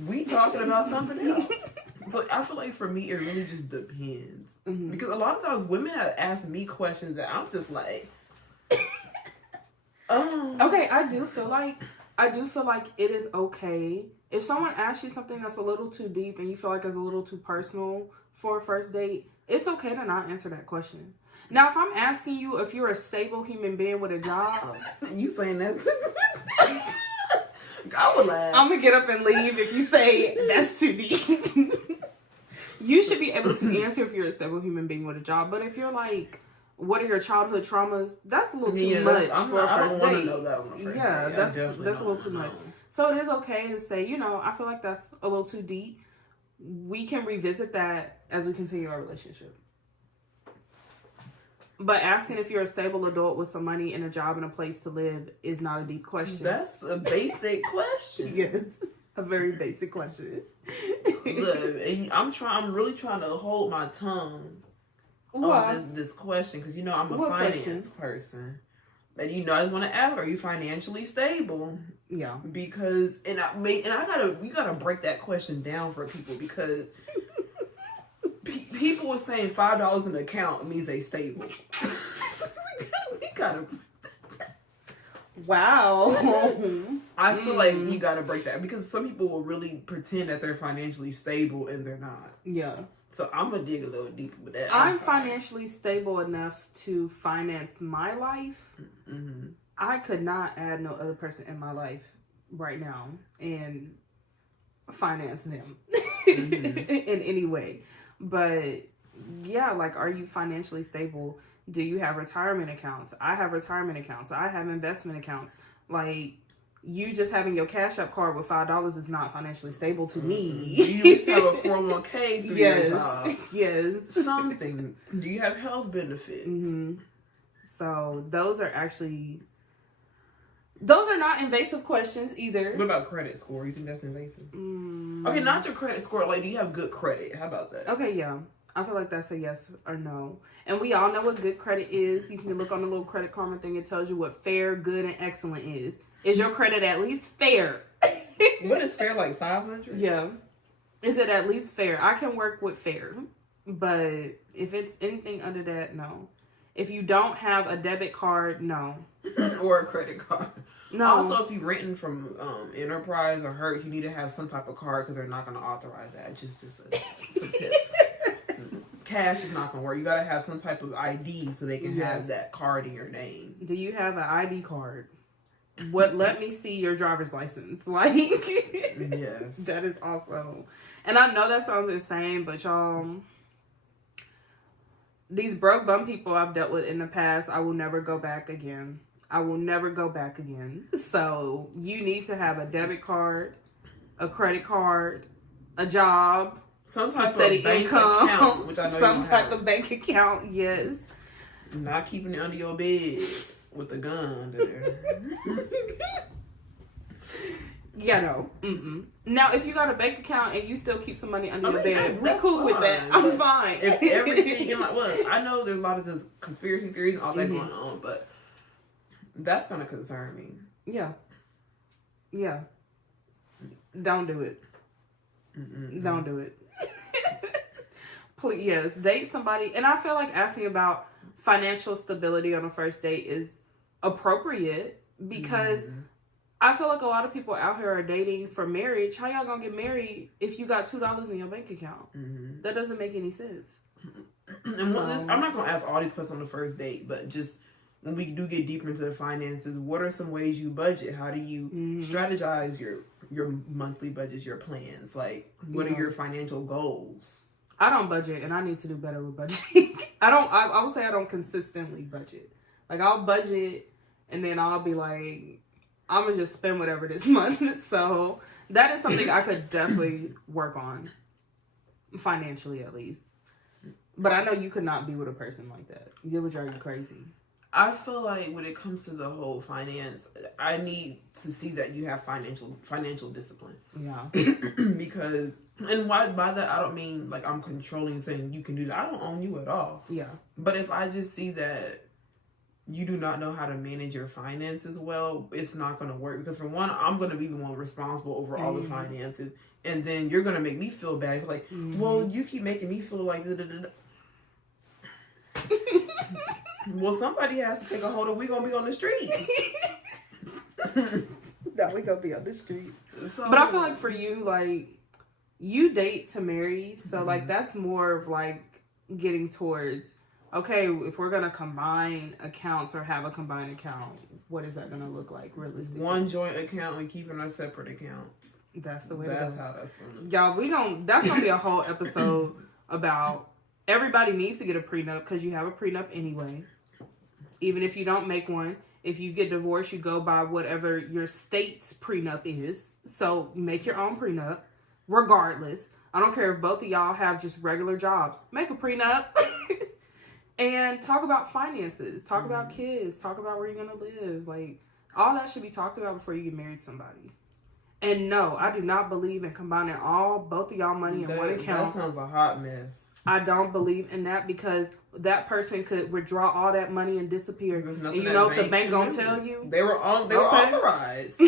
we talking about something else. So I feel like for me, it really just depends. Because a lot of times women have asked me questions that I'm just like, Okay, I do feel like it is okay if someone asks you something that's a little too deep and you feel like it's a little too personal for a first date. It's okay to not answer that question. Now, if I'm asking you if you're a stable human being with a job, you saying that? I would laugh. I'm gonna get up and leave if you say that's too deep. You should be able to answer if you're a stable human being with a job. But if you're like, what are your childhood traumas? That's a little too much for a first date. I don't want to know that on the first date. That's a little too much. So it is okay to say, I feel like that's a little too deep. We can revisit that as we continue our relationship. But asking if you're a stable adult with some money and a job and a place to live is not a deep question. That's a basic question. Yes, a very basic question. Look, I'm really trying to hold my tongue on this question because I'm a finance person. And I just want to ask, are you financially stable? Yeah. Because we gotta break that question down for people because people were saying $5 in the account means they stable. We gotta. Wow. I feel like you gotta break that because some people will really pretend that they're financially stable and they're not. Yeah. So I'm gonna dig a little deeper with that. I'm financially stable enough to finance my life. Mm-hmm. I could not add no other person in my life right now and finance them in any way. But yeah, like, are you financially stable? Do you have retirement accounts? I have retirement accounts. I have investment accounts. Like, you just having your Cash App card with $5 is not financially stable to me. You have a 401k through your job. Yes. Something. Do you have health benefits? Mm-hmm. So those are not invasive questions either. What about credit score? You think that's invasive? Okay, not your credit score. Like, do you have good credit? How about that? Okay, yeah. I feel like that's a yes or no. And we all know what good credit is. You can look on the little Credit Karma thing. It tells you what fair, good, and excellent is. Is your credit at least fair? What is fair, like 500? Yeah. Is it at least fair? I can work with fair. But if it's anything under that, no. If you don't have a debit card, no. Or a credit card. No. Also, if you're renting from Enterprise or Hertz, you need to have some type of card because they're not going to authorize that. Just some tips. Cash is not going to work. You got to have some type of ID so they can have that card in your name. Do you have an ID card? Let me see your driver's license. Like, yes. That is also. And I know that sounds insane, but y'all, these broke bum people I've dealt with in the past, I will never go back again. So you need to have a debit card, a credit card, a job, some type steady of bank income, account, which I know some type of bank account. Yes. Not keeping it under your bed with a gun under there. Yeah, no. Mm-mm. Now, if you got a bank account and you still keep some money under your bed, we're cool with that. I'm fine. If everything, I know there's a lot of just conspiracy theories and all that going on, but that's going to concern me. Yeah. Yeah. Don't do it. Don't do it. Please, yes, date somebody. And I feel like asking about financial stability on a first date is appropriate because I feel like a lot of people out here are dating for marriage. How y'all gonna get married if you got $2 in your bank account? That doesn't make any sense. And I'm not gonna ask all these questions on the first date, but just when we do get deeper into the finances, what are some ways you budget? How do you strategize your monthly budgets, your plans? Like, what are your financial goals? I don't budget, and I need to do better with budgeting. I would say I don't consistently budget. Like, I'll budget, and then I'll be like, I'm going to just spend whatever this month. So that is something I could definitely work on. financially at least. But I know you could not be with a person like that. It would drive you crazy. I feel like when it comes to the whole finance, I need to see that you have financial discipline. Yeah. Because, and why by that I don't mean like I'm controlling, saying you can do that. I don't own you at all. Yeah. But if I just see that you do not know how to manage your finances well, it's not going to work. Because for one, I'm going to be the one responsible over all the finances, and then you're going to make me feel bad. Like, well, you keep making me feel like well, somebody has to take a hold of. We gonna be on the streets. That we gonna be on the street. So, but I feel like for you, like you date to marry, so like that's more of like getting towards. Okay, if we're gonna combine accounts or have a combined account, what is that gonna look like realistically? One joint account and keeping a separate account. That's the way. That's how that's gonna. Y'all, that's gonna be a whole episode about. Everybody needs to get a prenup because you have a prenup anyway. Even if you don't make one, if you get divorced, you go by whatever your state's prenup is. So make your own prenup, regardless. I don't care if both of y'all have just regular jobs. Make a prenup and talk about finances. Talk about kids. Talk about where you're going to live. Like, all that should be talked about before you get married to somebody. And no, I do not believe in combining both of y'all money in one account. That sounds a hot mess. I don't believe in that because that person could withdraw all that money and disappear. And you know what the bank gonna tell you? They were authorized.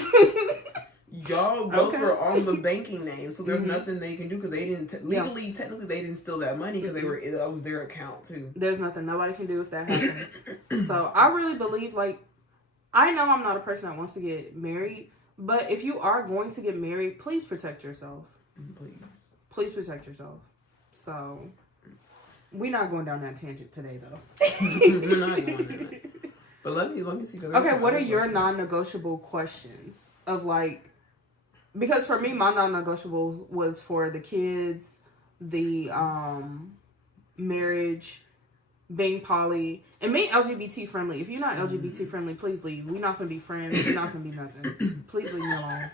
Y'all both were on the banking name, so there's nothing they can do because they didn't technically they didn't steal that money because that was their account too. There's nothing nobody can do if that happens. So I really believe, like, I know I'm not a person that wants to get married. But if you are going to get married, please protect yourself. Please protect yourself. So, we're not going down that tangent today, though. We're not going there. But let me see. Okay, what are your non-negotiable questions of like? Because for me, my non-negotiables was for the kids, the marriage, being poly, and being LGBT friendly. If you're not LGBT friendly, please leave. We're not gonna be friends. We're not gonna be nothing. Please leave me alone.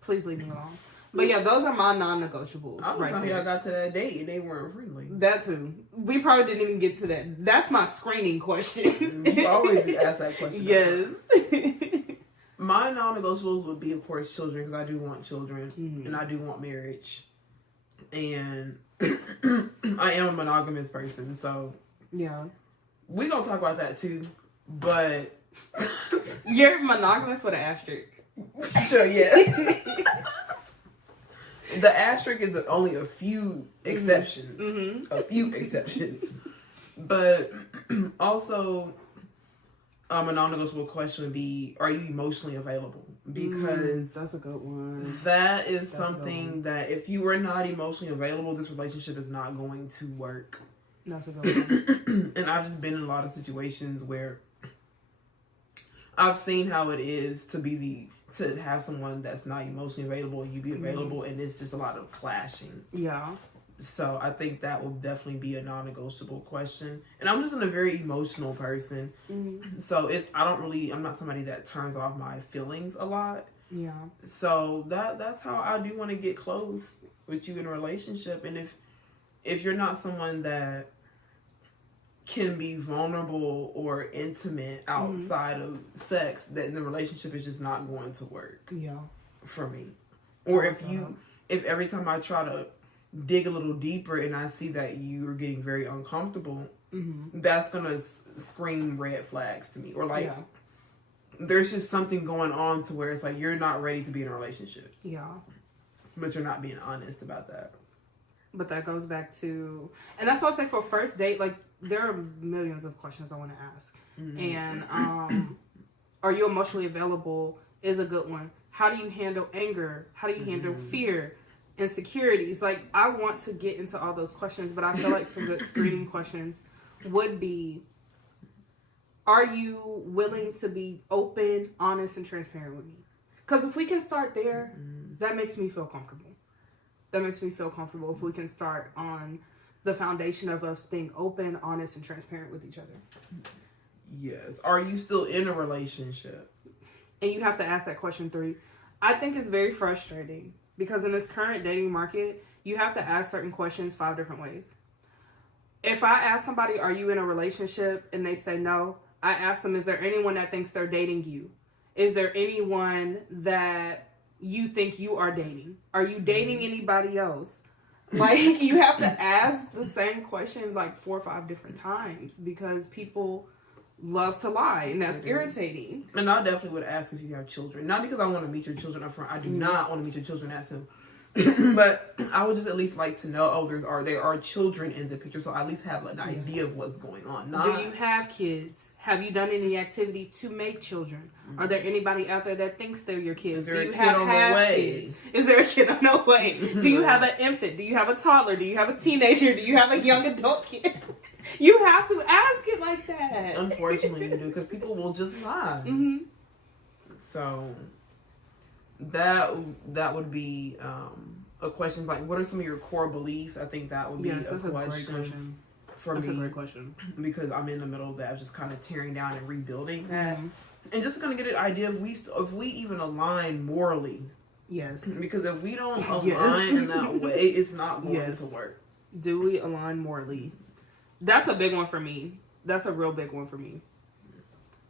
Please leave me alone. But yeah, those are my non-negotiables. I was right there. Y'all got to that date and they weren't friendly. That too. We probably didn't even get to that. That's my screening question. You always ask that question. Yes. My non-negotiables would be, of course, children, because I do want children and I do want marriage, and I am a monogamous person, so yeah, we're gonna talk about that too. But you're monogamous with an asterisk. Sure, yeah. The asterisk is only a few exceptions. A few exceptions. But also, a non-negotiable question would be, are you emotionally available? Because that's a good one. That is something that if you are not emotionally available, this relationship is not going to work. That's a good one. And I've just been in a lot of situations where I've seen how it is to have someone that's not emotionally available and you be available, and it's just a lot of clashing. Yeah. So I think that will definitely be a non-negotiable question. And I'm just a very emotional person. So I'm not somebody that turns off my feelings a lot. Yeah. So that's how I do want to get close with you in a relationship. And if you're not someone that can be vulnerable or intimate outside of sex, then the relationship is just not going to work. Yeah. For me. Or if every time I try to dig a little deeper and I see that you're getting very uncomfortable, that's gonna scream red flags to me. Or like there's just something going on to where it's like you're not ready to be in a relationship. Yeah. But you're not being honest about that. But that goes back to, and that's what I say for first date, like there are millions of questions I want to ask. And are you emotionally available is a good one. How do you handle anger? How do you handle fear? Insecurities? Like, I want to get into all those questions, but I feel like some good screening questions would be, are you willing to be open, honest, and transparent with me? Because if we can start there, that makes me feel comfortable. That makes me feel comfortable if we can start on the foundation of us being open, honest, and transparent with each other. Yes. Are you still in a relationship? And you have to ask that question 3. I think it's very frustrating because in this current dating market, you have to ask certain questions 5 different ways. If I ask somebody, are you in a relationship? And they say no, I ask them, is there anyone that thinks they're dating you? Is there anyone that you think you are dating? Are you dating anybody else? Like, you have to ask the same question like 4 or 5 different times because people love to lie, and that's irritating. And I definitely would ask if you have children. Not because I want to meet your children up front. I do not want to meet your children as soon. But I would just at least like to know, there are children in the picture, so I at least have an idea of what's going on. Do you have kids? Have you done any activity to make children? Are there anybody out there that thinks they're your kids? Do you have kids? Is there a kid on the way? Do you have an infant? Do you have a toddler? Do you have a teenager? Do you have a young adult kid? You have to ask it like that. Unfortunately, you do, because people will just lie. So that would be a question like, what are some of your core beliefs? I think that would be a question for me. That's a great question, because I'm in the middle of that, just kind of tearing down and rebuilding that, and just gonna get an idea if we even align morally. Yes, because if we don't align in that way, it's not going to work. Do we align morally? That's a big one for me. That's a real big one for me,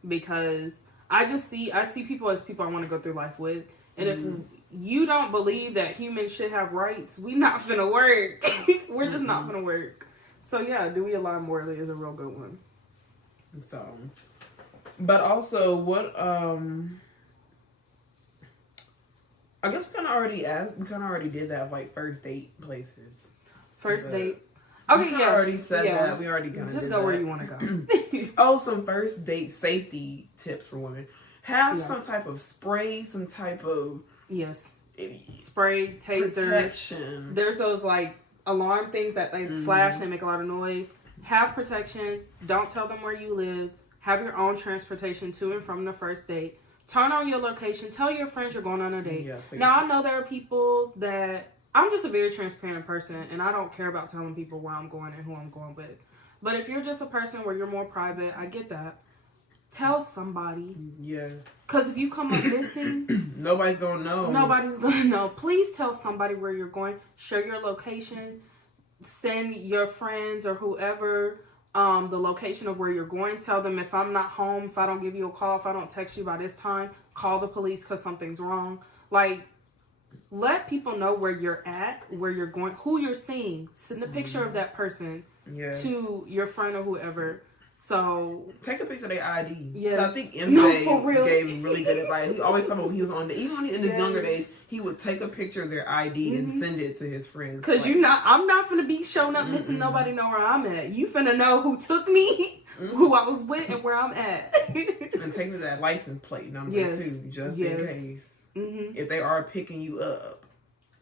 because I see people as people I want to go through life with. And if you don't believe that humans should have rights, we not finna work. We're just not gonna work. So yeah, do we align morally is a real good one. So, but also what, I guess we kind of already did that, like first date places. First date. Okay, yeah. We already said that. We already kind of just did go that. where you want to go. Some first date safety tips for women. Have some type of spray, some type of spray, taser, protection. There's those like alarm things that they flash and they make a lot of noise. Have protection. Don't tell them where you live. Have your own transportation to and from the first date. Turn on your location. Tell your friends you're going on a date. Now I know there are people that, I'm just a very transparent person, and I don't care about telling people where I'm going and who I'm going with. But if you're just a person where you're more private, I get that. Tell somebody. Yeah. Because if you come up missing, nobody's going to know. Nobody's going to know. Please tell somebody where you're going. Share your location. Send your friends or whoever the location of where you're going. Tell them, if I'm not home, if I don't give you a call, if I don't text you by this time, call the police because something's wrong. Like, let people know where you're at, where you're going, who you're seeing. Send a picture of that person to your friend or whoever. So take a picture of their ID. Yeah, I think MJ gave really good advice. He always told me when he was on the, even in his younger days, he would take a picture of their ID and send it to his friends. Because I'm not finna be showing up missing. Nobody know where I'm at. You finna know who took me, who I was with, and where I'm at. And take that license plate number too, just in case if they are picking you up.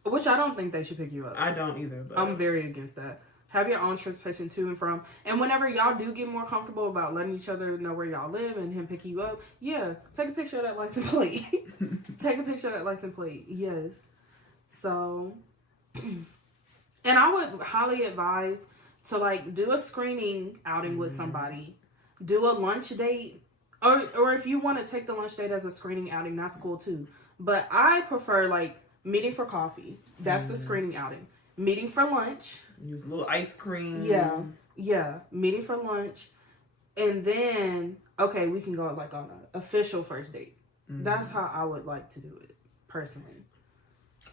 Which I don't think they should pick you up. I don't either. But I'm very against that. Have your own transportation to and from. And whenever y'all do get more comfortable about letting each other know where y'all live and him pick you up, take a picture of that license plate. Take a picture of that license plate. Yes. So, and I would highly advise to like do a screening outing with somebody. Do a lunch date. Or if you want to take the lunch date as a screening outing, that's cool too. But I prefer like meeting for coffee. That's the screening outing. Meeting for lunch. Use a little ice cream. Yeah. Meeting for lunch. And then, okay, we can go like on an official first date. That's how I would like to do it, personally.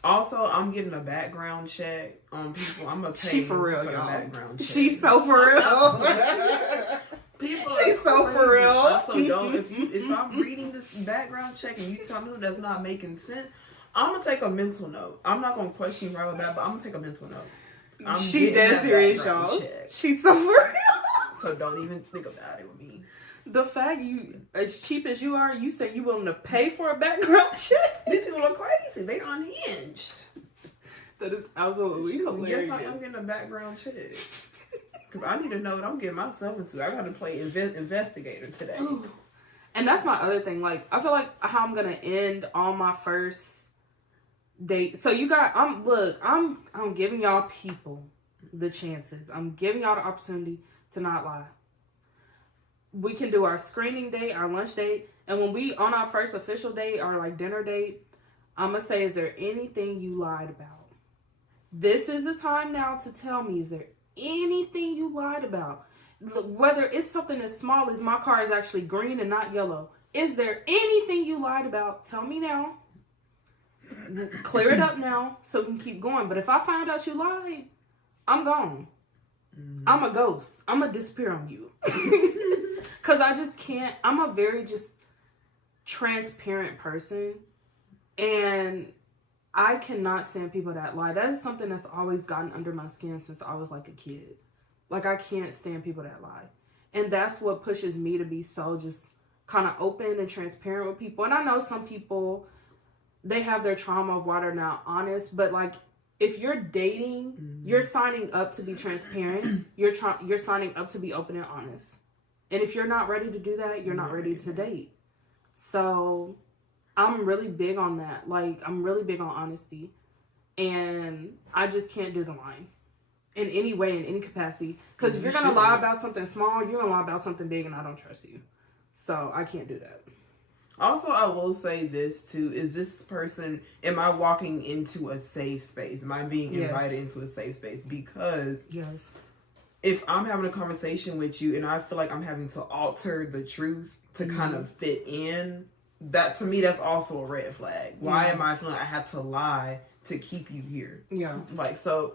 Also, I'm getting a background check on people. I'm going to pay for real, for y'all. The background check. She's so for real. She's so for real. Also, if I'm reading this background check and you tell me that's not making sense, I'm going to take a mental note. I'm not going to question you right about that, but I'm going to take a mental note. She dead serious, y'all. She's so for real. So don't even think about it with me. The fact you, as cheap as you are, you say you willing to pay for a background check? These people are crazy. They unhinged. That is absolutely hilarious. Yes, I'm getting a background check. Because I need to know what I'm getting myself into. I got to play investigator today. Ooh. And that's my other thing. Like, I feel like how I'm going to end on my first date. So you got, I'm giving y'all people the chances. I'm giving y'all the opportunity to not lie. We can do our screening date, our lunch date, and when we on our first official date or like dinner date, I'm gonna say, is there anything you lied about? This is the time now to tell me, is there anything you lied about? Whether it's something as small as my car is actually green and not yellow. Is there anything you lied about? Tell me now. Clear it up now so we can keep going. But if I find out you lied, I'm gone. I'm a ghost. I'm going to disappear on you. Because I just can't. I'm a very just transparent person. And I cannot stand people that lie. That is something that's always gotten under my skin since I was like a kid. Like, I can't stand people that lie. And that's what pushes me to be so just kind of open and transparent with people. And I know some people, they have their trauma of why they're not honest. But, like, if you're dating, you're signing up to be transparent. You're signing up to be open and honest. And if you're not ready to do that, you're not ready to date. So I'm really big on that. Like, I'm really big on honesty. And I just can't do the lying. In any way, in any capacity. Because if you're going to lie about something small, you're going to lie about something big, and I don't trust you. So, I can't do that. Also, I will say this, too. Is this person, am I walking into a safe space? Am I being invited into a safe space? Because if I'm having a conversation with you, and I feel like I'm having to alter the truth to kind of fit in, that, to me, that's also a red flag. Why am I feeling like I have to lie to keep you here? Yeah. Like, so,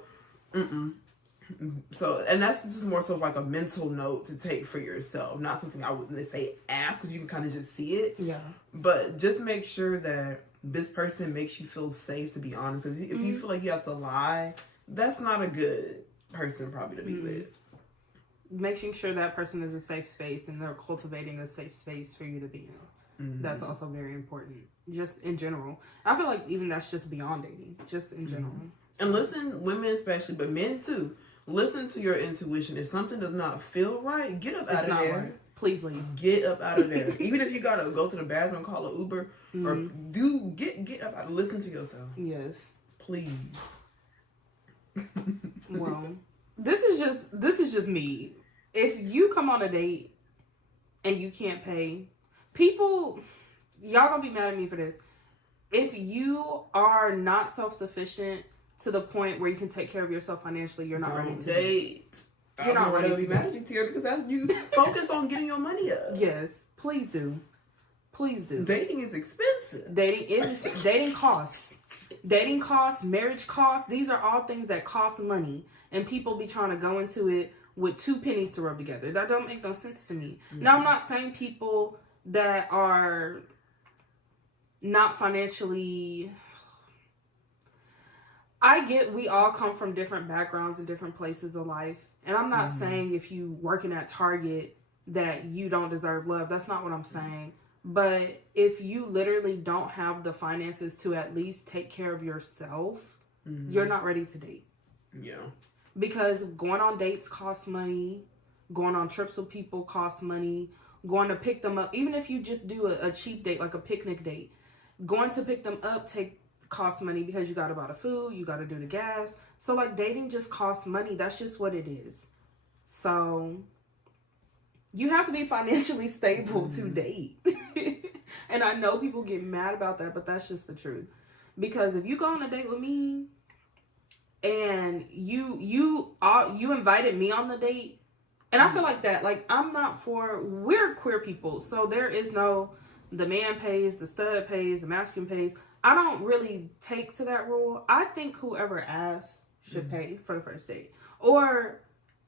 So, and that's just more so like a mental note to take for yourself. Not something I wouldn't say ask, because you can kind of just see it. Yeah. But just make sure that this person makes you feel safe to be honest. Because if you feel like you have to lie, that's not a good person probably to be with. Making sure that person is a safe space and they're cultivating a safe space for you to be in. That's also very important. Just in general. I feel like even that's just beyond dating. Just in general. So. And listen, women especially, but men too. Listen to your intuition. If something does not feel right, get up out of there. Right. Please leave. Get up out of there. Even if you gotta go to the bathroom and call an Uber, or get up out. Listen to yourself. Yes. Please. Well, this is just me. If you come on a date and you can't pay, people, y'all gonna be mad at me for this. If you are not self-sufficient to the point where you can take care of yourself financially, you're not ready to date. You're not ready to be mad at you, Tiara, because that's you focus on getting your money up. Yes, please do. Please do. Dating is expensive. Dating costs. Dating costs, marriage costs. These are all things that cost money, and people be trying to go into it with 2 pennies to rub together. That don't make no sense to me. Now, I'm not saying people that are not financially. I get we all come from different backgrounds and different places of life. And I'm not saying if you working at Target that you don't deserve love. That's not what I'm saying. But if you literally don't have the finances to at least take care of yourself, you're not ready to date. Yeah. Because going on dates costs money. Going on trips with people costs money. Going to pick them up, even if you just do a cheap date, like a picnic date, going to pick them up costs money because you got to buy the food, you got to do the gas. So, like, dating just costs money. That's just what it is. So, you have to be financially stable to date. And I know people get mad about that, but that's just the truth. Because if you go on a date with me and you invited me on the date, and I feel like that, like, we're queer people. So there is no, the man pays, the stud pays, the masculine pays. I don't really take to that rule. I think whoever asks should pay for the first date. Or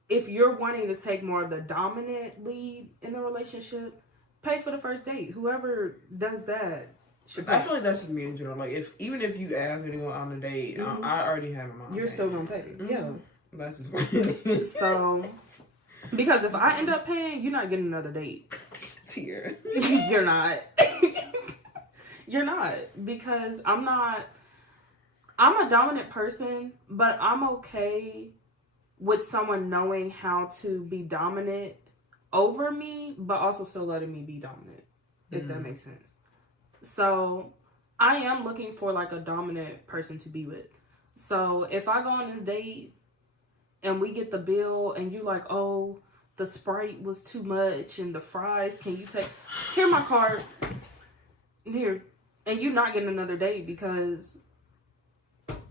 if you're wanting to take more of the dominant lead in the relationship, pay for the first date. Whoever does that should pay. I feel like that's just me in general. Like, even if you ask me to go on a date, I already have my mind. You're still going to pay. Yeah. That's just what it is. So, because if I end up paying, you're not getting another date. Tiara. You're not. You're not, because I'm a dominant person, but I'm okay with someone knowing how to be dominant over me, but also still letting me be dominant, if that makes sense. So I am looking for like a dominant person to be with. So if I go on this date and we get the bill and you're like, oh, the Sprite was too much and the fries, can you take, here my card, here. And you're not getting another date because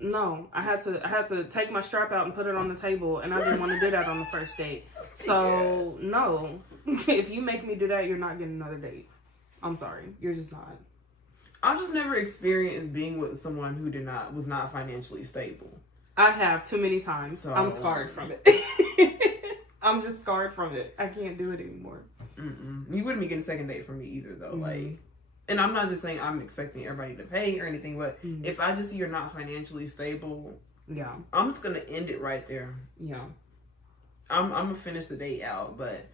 No, I had to take my strap out and put it on the table, and I didn't want to do that on the first date. So no, if you make me do that, you're not getting another date. I'm sorry, you're just not. I've just never experienced being with someone who was not financially stable. I have too many times. So, I'm scarred from it. I'm just scarred from it. I can't do it anymore. You wouldn't be getting a second date from me either, though. Like, and I'm not just saying I'm expecting everybody to pay or anything, but if I just see you're not financially stable, yeah, I'm just gonna end it right there. Yeah, I'm gonna finish the date out, but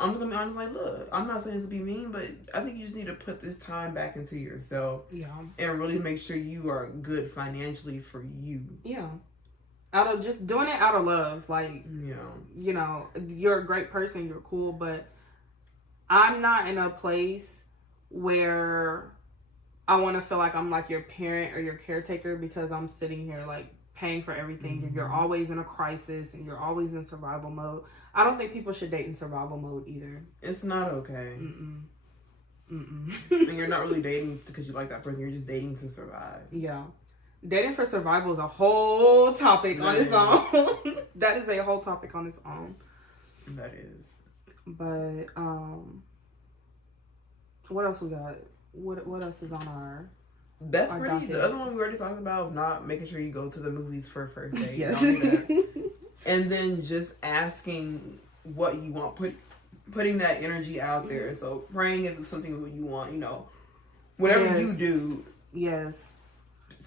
I'm just gonna be honest. Like, look, I'm not saying this to be mean, but I think you just need to put this time back into yourself. Yeah, and really make sure you are good financially for you. Yeah. Out of just doing it out of love, like, you know, you're a great person, you're cool, but I'm not in a place where I want to feel like I'm like your parent or your caretaker because I'm sitting here like paying for everything and you're always in a crisis and you're always in survival mode. I don't think people should date in survival mode either. It's not okay. And you're not really dating because you like that person. You're just dating to survive. Yeah. Dating for survival is a whole topic on its own. That is a whole topic on its own. That is. But what else we got? What else is on our? That's our pretty. docket? The other one we already talked about, not making sure you go to the movies for a first date. Yes. And then just asking what you want, putting that energy out there. So praying is something that you want. You know, whatever you do. Yes.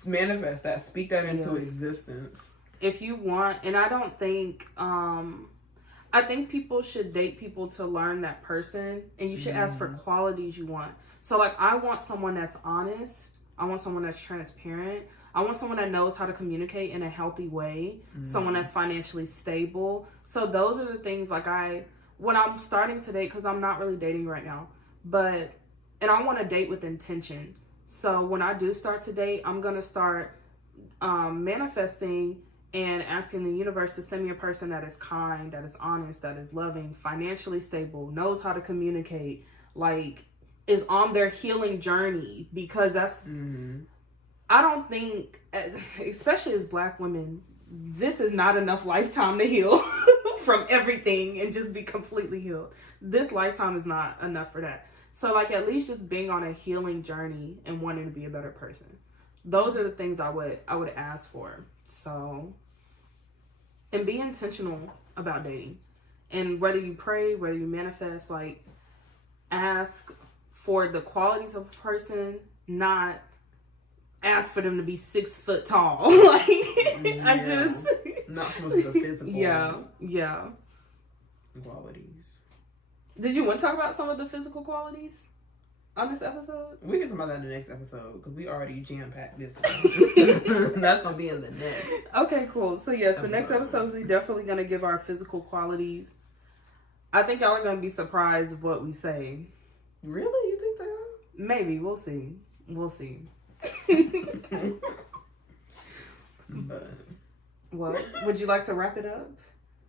Manifest that, speak that into existence. If you want, and I don't think I think people should date people to learn that person, and you should ask for qualities you want. So like, I want someone that's honest, I want someone that's transparent, I want someone that knows how to communicate in a healthy way, someone that's financially stable. So those are the things like when I'm starting to date, because I'm not really dating right now, and I want to date with intention. So when I do start to date, I'm going to start manifesting and asking the universe to send me a person that is kind, that is honest, that is loving, financially stable, knows how to communicate, like is on their healing journey, because that's, I don't think, especially as Black women, this is not enough lifetime to heal from everything and just be completely healed. This lifetime is not enough for that. So, like, at least just being on a healing journey and wanting to be a better person. Those are the things I would ask for. So, and be intentional about dating. And whether you pray, whether you manifest, like, ask for the qualities of a person, not ask for them to be 6 foot tall. Like, I just... Not supposed to be physical. Yeah. Qualities. Did you want to talk about some of the physical qualities on this episode? We can talk about that in the next episode because we already jam-packed this one. That's going to be in the next. Okay, cool. So yes, the next episodes we definitely going to give our physical qualities. I think y'all are going to be surprised of what we say. Really? You think they are? Maybe. We'll see. But, well, would you like to wrap it up?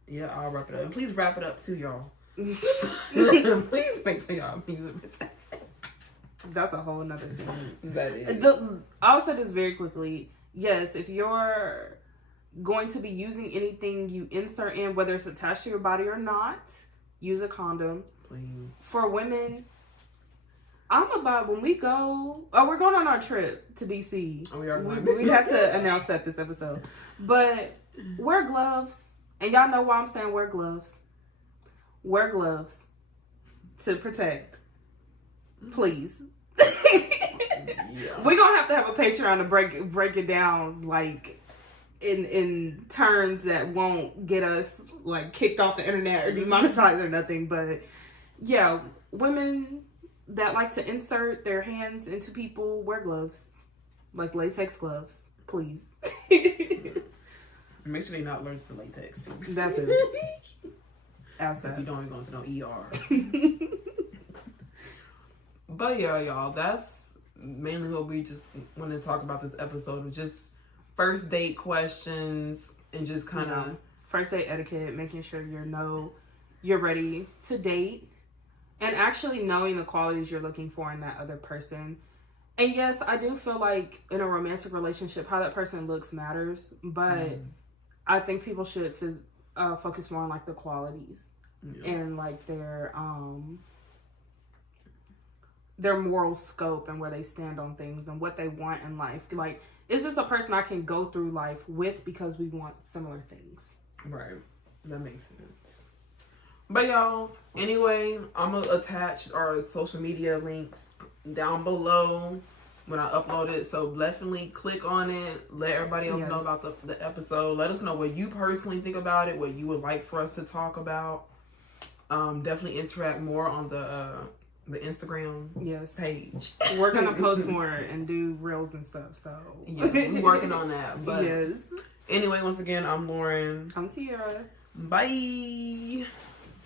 Yeah, I'll wrap it up. And please wrap it up too, y'all. Please make sure y'all music protected. That's a whole nother thing. That is. I'll say this very quickly. Yes, if you're going to be using anything you insert in, whether it's attached to your body or not, use a condom. Please. For women, I'm about when we go. Oh, we're going on our trip to DC. Oh, we are going. We had to announce that this episode, but wear gloves, and y'all know why I'm saying wear gloves. Wear gloves to protect, please. We're gonna have to have a Patreon to break it down, like in terms that won't get us like kicked off the internet or demonetized or nothing. But yeah, women that like to insert their hands into people, wear gloves, like latex gloves, please. Make sure they're not allergic to latex too. That's it. Ask that. You don't even go into no ER. But yeah, y'all, that's mainly what we just want to talk about this episode of just first date questions and just kind of first date etiquette, making sure you're ready to date and actually knowing the qualities you're looking for in that other person. And yes, I do feel like in a romantic relationship, how that person looks matters. But I think people should focus more on like the qualities and like their moral scope and where they stand on things and what they want in life. Like, is this a person I can go through life with because we want similar things? Right. That makes sense. But y'all, anyway, I'm going to attach our social media links down below when I upload it. So definitely click on it. Let everybody else know about the episode. Let us know what you personally think about it, what you would like for us to talk about. Definitely interact more on the Instagram page. We're gonna post more and do reels and stuff. So yeah, we're working on that. But anyway, once again, I'm Lauren. I'm Tiara. Bye.